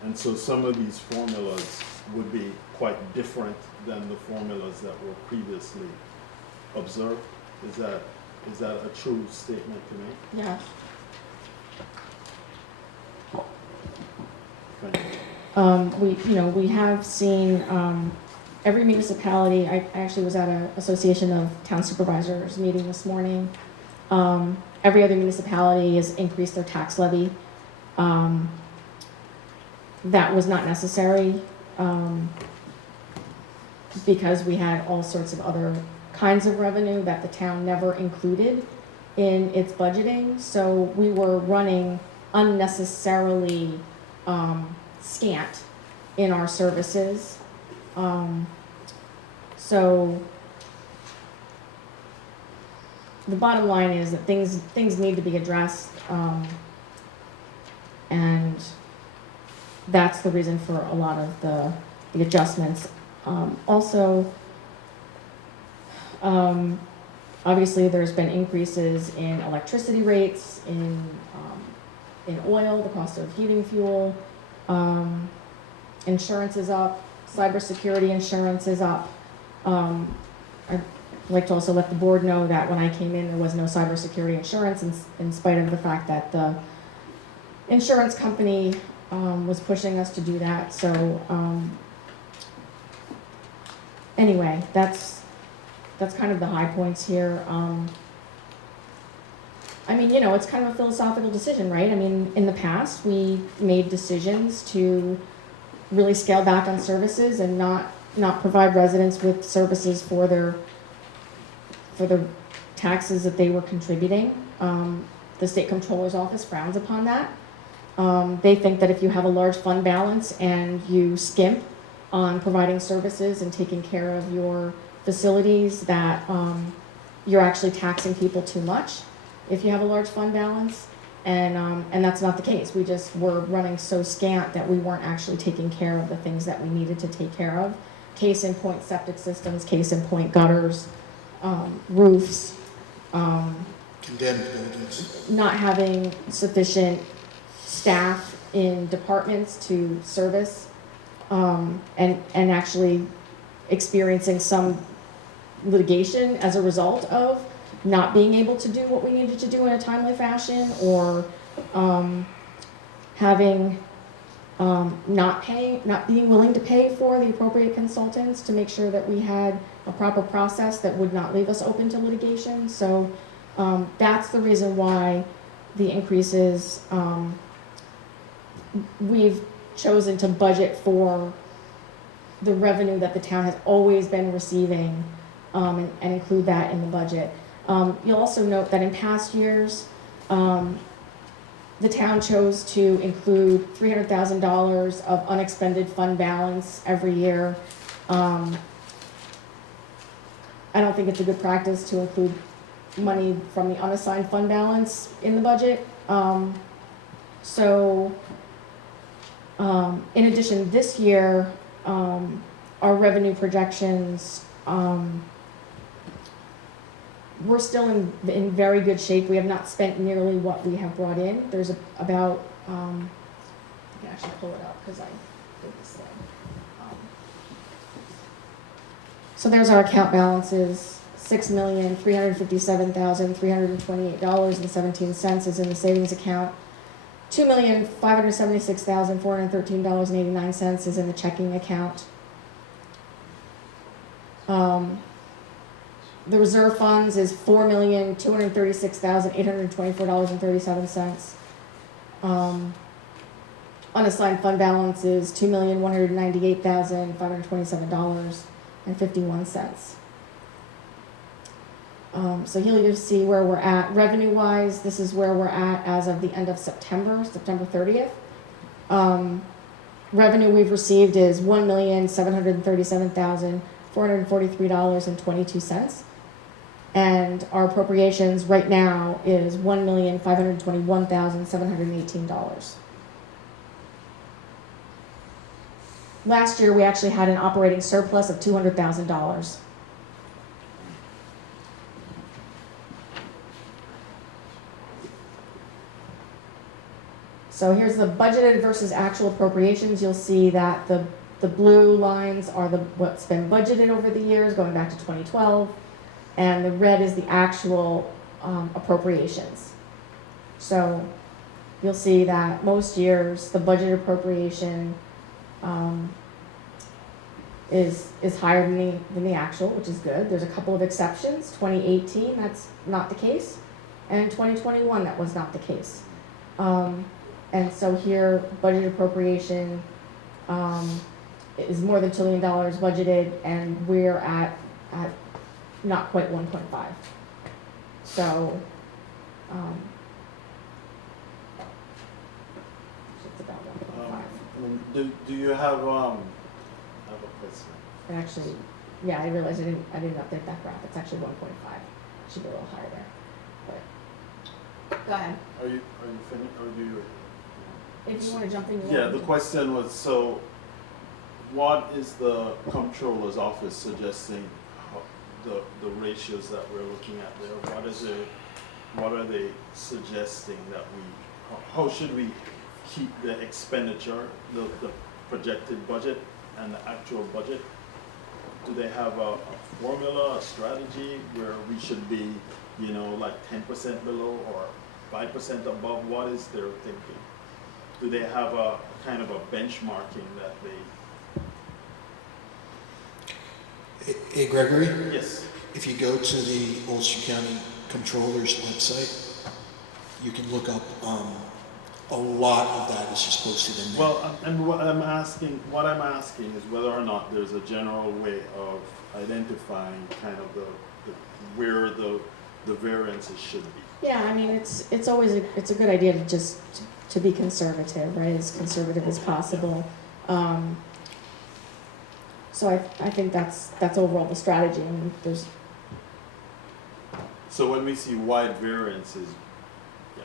And so some of these formulas would be quite different than the formulas that were previously observed? Is that a true statement to make? Yeah. Thank you. We have seen every municipality. I actually was at an Association of Town Supervisors meeting this morning. Every other municipality has increased their tax levy. That was not necessary because we had all sorts of other kinds of revenue that the town never included in its budgeting. So we were running unnecessarily scant in our services. So the bottom line is that things need to be addressed, and that's the reason for a lot of the adjustments. Also, obviously, there's been increases in electricity rates, in oil, the cost of heating fuel. Insurance is up. Cybersecurity insurance is up. I'd like to also let the board know that when I came in, there was no cybersecurity insurance, in spite of the fact that the insurance company was pushing us to do that. So anyway, that's kind of the high points here. I mean, you know, it's kind of a philosophical decision, right? I mean, in the past, we made decisions to really scale back on services and not provide residents with services for the taxes that they were contributing. The state comptroller's office frowns upon that. They think that if you have a large fund balance and you skimp on providing services and taking care of your facilities, that you're actually taxing people too much if you have a large fund balance. And that's not the case. We just were running so scant that we weren't actually taking care of the things that we needed to take care of. Case in point, septic systems, case in point, gutters, roofs, Condemned buildings. not having sufficient staff in departments to service, and actually experiencing some litigation as a result of not being able to do what we needed to do in a timely fashion, or having not being willing to pay for the appropriate consultants to make sure that we had a proper process that would not leave us open to litigation. So that's the reason why the increases. We've chosen to budget for the revenue that the town has always been receiving, and include that in the budget. You'll also note that in past years, the town chose to include $300,000 of unexpended fund balance every year. I don't think it's a good practice to include money from the unassigned fund balance in the budget. In addition, this year, our revenue projections, we're still in very good shape. We have not spent nearly what we have brought in. There's about, I can actually pull it up because I did this thing. So there's our account balances. $6,357,328.17 is in the savings account. $2,576,413.89 is in the checking account. The reserve funds is $4,236,824.37. Unassigned fund balance is $2,198,527.51. So here you see where we're at revenue-wise. This is where we're at as of the end of September 30th. Revenue we've received is $1,737,443.22. And our appropriations right now is $1,521,718. Last year, we actually had an operating surplus of $200,000. So here's the budgeted versus actual appropriations. You'll see that the blue lines are what's been budgeted over the years, going back to 2012. And the red is the actual appropriations. So you'll see that most years the budget appropriation is higher than the actual, which is good. There's a couple of exceptions. 2018, that's not the case, and 2021, that was not the case. And so here, budget appropriation is more than $2 million budgeted, and we're at not quite 1.5. So, it's about 1.5. Do you have a question? And actually, yeah, I realized I didn't update that graph. It's actually 1.5. Should be a little higher there. Go ahead. Are you finished, or do you? If you want to jump in. Yeah, the question was, so what is the comptroller's office suggesting the ratios that we're looking at there? What are they suggesting that how should we keep the expenditure, the projected budget and the actual budget? Do they have a formula, a strategy where we should be, like 10% below or 5% above? What is their thinking? Do they have a kind of a benchmarking that they? Hey, Gregory? Yes. If you go to the Ulster County Controller's website, you can look up, a lot of that is just posted in there. Well, and what I'm asking is whether or not there's a general way of identifying kind of where the variances should be. Yeah, I mean, it's always it's a good idea to just to be conservative, right? As conservative as possible. So I think that's overall the strategy. I mean, there's. So when we see wide variances, yeah.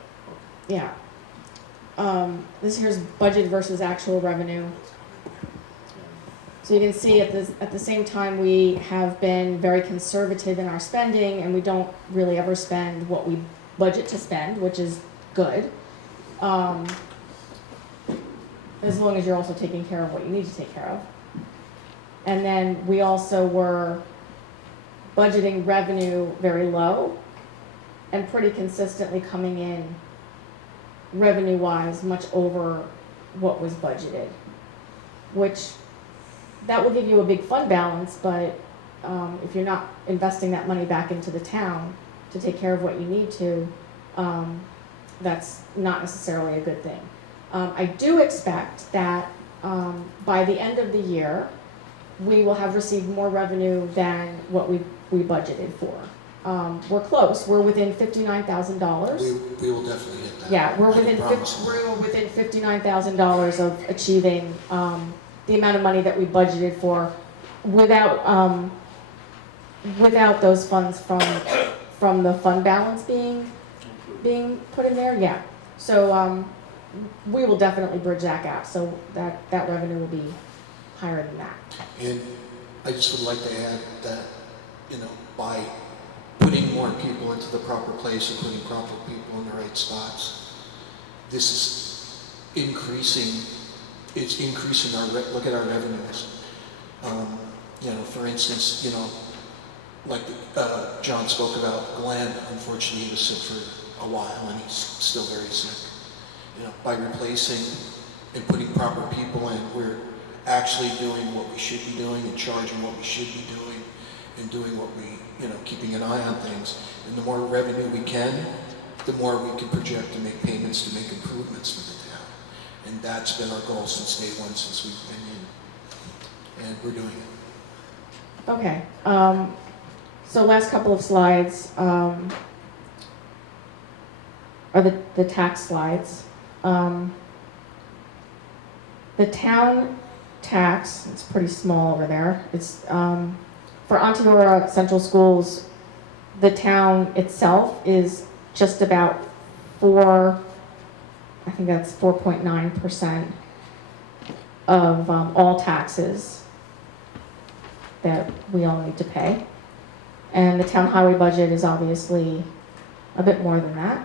Okay. Yeah. This here's budget versus actual revenue. So you can see at the same time we have been very conservative in our spending, and we don't really ever spend what we budget to spend, which is good. As long as you're also taking care of what you need to take care of. And then we also were budgeting revenue very low and pretty consistently coming in revenue-wise much over what was budgeted, which that will give you a big fund balance, but if you're not investing that money back into the town to take care of what you need to, that's not necessarily a good thing. I do expect that by the end of the year, we will have received more revenue than what we budgeted for. We're close. We're within $59,000. We will definitely hit that. Yeah, we're I can within promise. we're within $59,000 of achieving the amount of money that we budgeted for, without those funds from the fund balance being put in there. Yeah, so we will definitely bridge that gap. So that revenue will be higher than that. And I just would like to add that, by putting more people into the proper place and putting proper people in the right spots, this is increasing our, look at our revenues. For instance, like John spoke about Glenn, unfortunately he was sick for a while and he's still very sick. By replacing and putting proper people in, we're actually doing what we should be doing and charging what we should be doing and doing what we, keeping an eye on things. And the more revenue we can, the more we can project to make payments to make improvements for the town. And that's been our goal since day one, since we've been in. And we're doing it. Okay. So last couple of slides are the tax slides. The town tax, it's pretty small over there. It's for Onteora Central Schools, the town itself is just about 4.9% of all taxes that we all need to pay. And the town highway budget is obviously a bit more than that.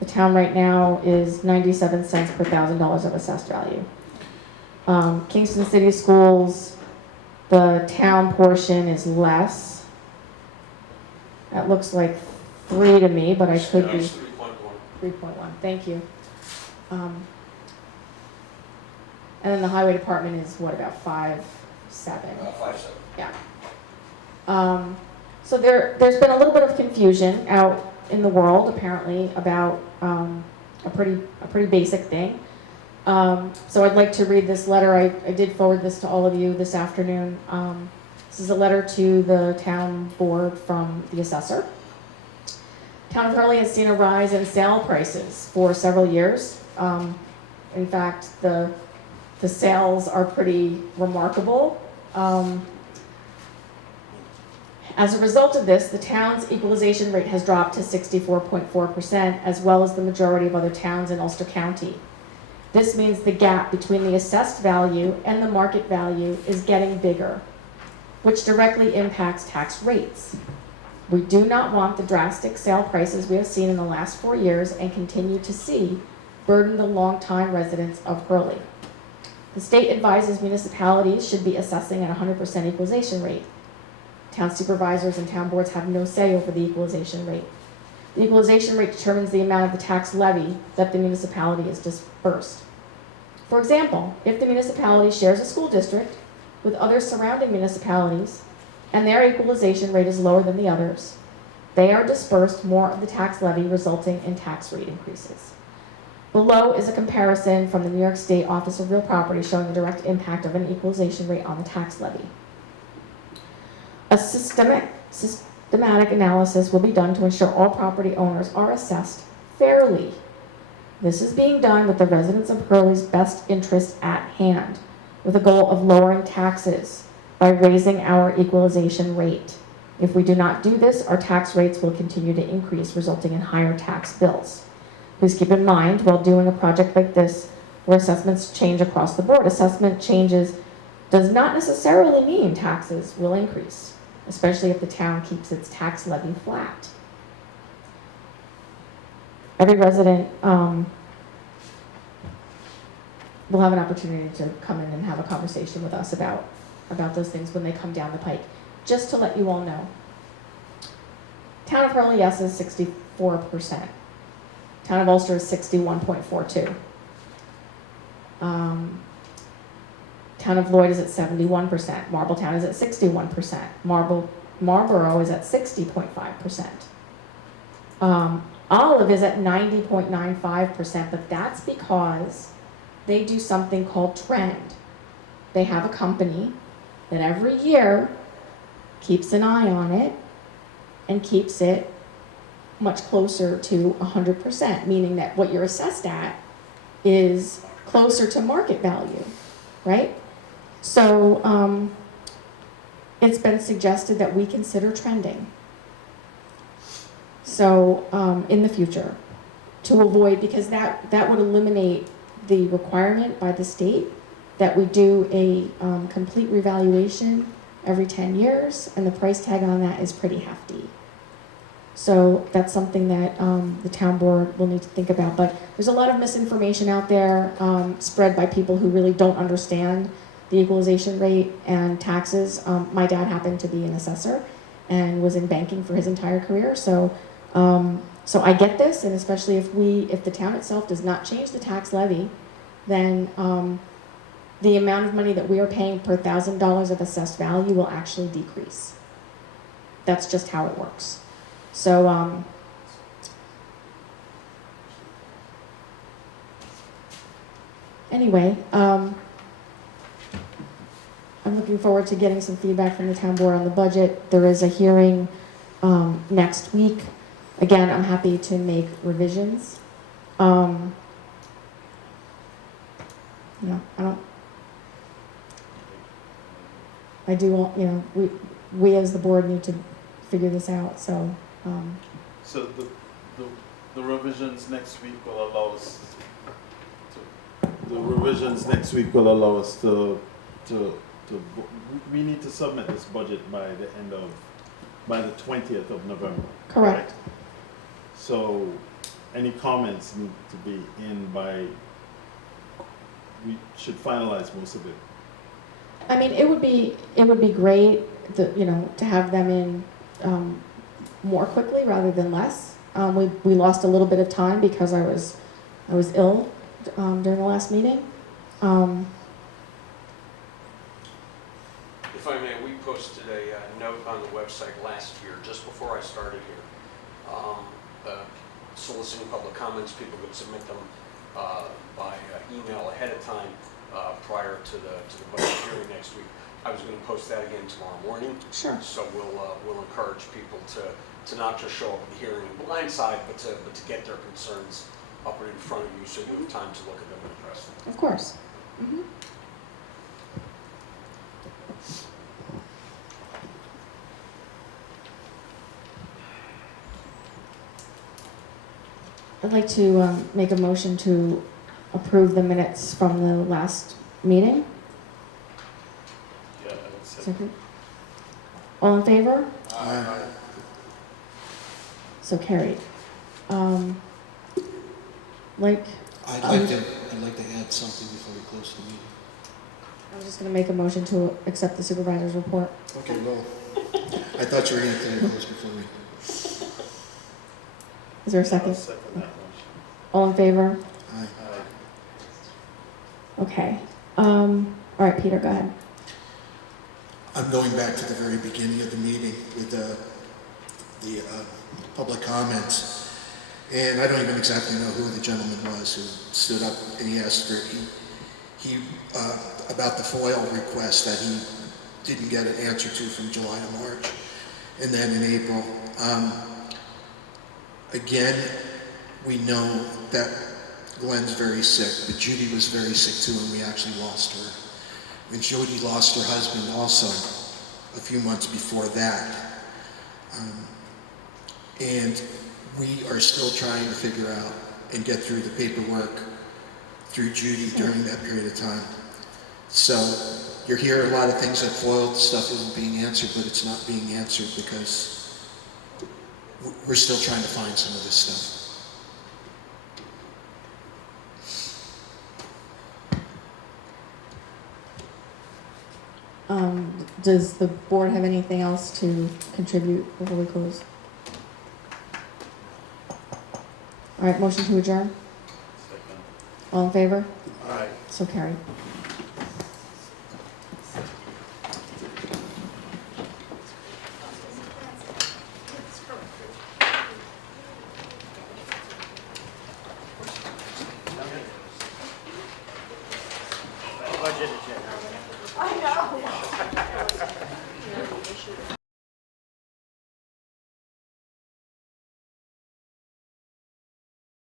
The town right now is 97 cents per $1,000 of assessed value. Kingston City Schools, the town portion is less. That looks like 3 to me, but I could be. 3.1, thank you. And then the highway department is what, about 5.7? 5.7. Yeah. So there's been a little bit of confusion out in the world, apparently, about a pretty basic thing. So I'd like to read this letter. I did forward this to all of you this afternoon. This is a letter to the town board from the assessor. Town of Hurley has seen a rise in sale prices for several years. In fact, the sales are pretty remarkable. As a result of this, the town's equalization rate has dropped to 64.4%, as well as the majority of other towns in Ulster County. This means the gap between the assessed value and the market value is getting bigger, which directly impacts tax rates. We do not want the drastic sale prices we have seen in the last 4 years and continue to see burden the longtime residents of Hurley. The state advises municipalities should be assessing at 100% equalization rate. Town supervisors and town boards have no say over the equalization rate. The equalization rate determines the amount of the tax levy that the municipality is dispersed. For example, if the municipality shares a school district with other surrounding municipalities and their equalization rate is lower than the others, they are dispersed more of the tax levy, resulting in tax rate increases. Below is a comparison from the New York State Office of Real Property showing the direct impact of an equalization rate on the tax levy. A systematic analysis will be done to ensure all property owners are assessed fairly. This is being done with the residents of Hurley's best interest at hand, with a goal of lowering taxes by raising our equalization rate. If we do not do this, our tax rates will continue to increase, resulting in higher tax bills. Please keep in mind, while doing a project like this, where assessments change across the board, assessment changes does not necessarily mean taxes will increase, especially if the town keeps its tax levy flat. Every resident will have an opportunity to come in and have a conversation with us about those things when they come down the pike. Just to let you all know, Town of Hurley, yes, is 64%. Town of Ulster is 61.42. Town of Lloyd is at 71%. Marlborough is at 61%. Marlborough is at 60.5%. Olive is at 90.95%, but that's because they do something called trend. They have a company that every year keeps an eye on it and keeps it much closer to 100%, meaning that what you're assessed at is closer to market value, right? So it's been suggested that we consider trending. So in the future, to avoid, because that would eliminate the requirement by the state that we do a complete revaluation every 10 years, and the price tag on that is pretty hefty. So that's something that the town board will need to think about. But there's a lot of misinformation out there spread by people who really don't understand the equalization rate and taxes. My dad happened to be an assessor and was in banking for his entire career. So I get this, and especially if the town itself does not change the tax levy, then the amount of money that we are paying per $1,000 of assessed value will actually decrease. That's just how it works. So anyway, I'm looking forward to getting some feedback from the town board on the budget. There is a hearing next week. Again, I'm happy to make revisions. We as the board need to figure this out, so. So the revisions next week will allow us to, we need to submit this budget by the 20th of November. Correct. So any comments need to be in by, we should finalize most of it. I mean, it would be great to have them in more quickly rather than less. We lost a little bit of time because I was ill during the last meeting. If I may, we posted a note on the website last year, just before I started here, soliciting public comments. People could submit them by email ahead of time prior to the budget hearing next week. I was going to post that again tomorrow morning. Sure. So we'll encourage people to not just show up at the hearing blindside, but to get their concerns up and in front of you, so you have time to look at them and address them. Of course. Mm-hmm. I'd like to make a motion to approve the minutes from the last meeting. Yeah, I would say. Second. All in favor? Aye. So carried. Like, I'd like to add something before we close the meeting. I was just gonna make a motion to accept the supervisor's report. Okay, well, I thought you were gonna clear close before we. Is there a I'll second? second that motion. All in favor? Aye. Aye. Okay. All right, Peter, go ahead. I'm going back to the very beginning of the meeting with the public comments. And I don't even exactly know who the gentleman was who stood up and he asked for, about the FOIL request that he didn't get an answer to from July to March. And then in April, again, we know that Glenn's very sick, but Judy was very sick too, and we actually lost her. And Jody lost her husband also a few months before that. And we are still trying to figure out and get through the paperwork through Judy during that period of time. So you're hearing a lot of things that FOIL stuff isn't being answered, but it's not being answered because we're still trying to find some of this stuff. Does the board have anything else to contribute before we close? All right, motion to adjourn. Second. All in favor? Aye. So carried. Budget agenda. I know.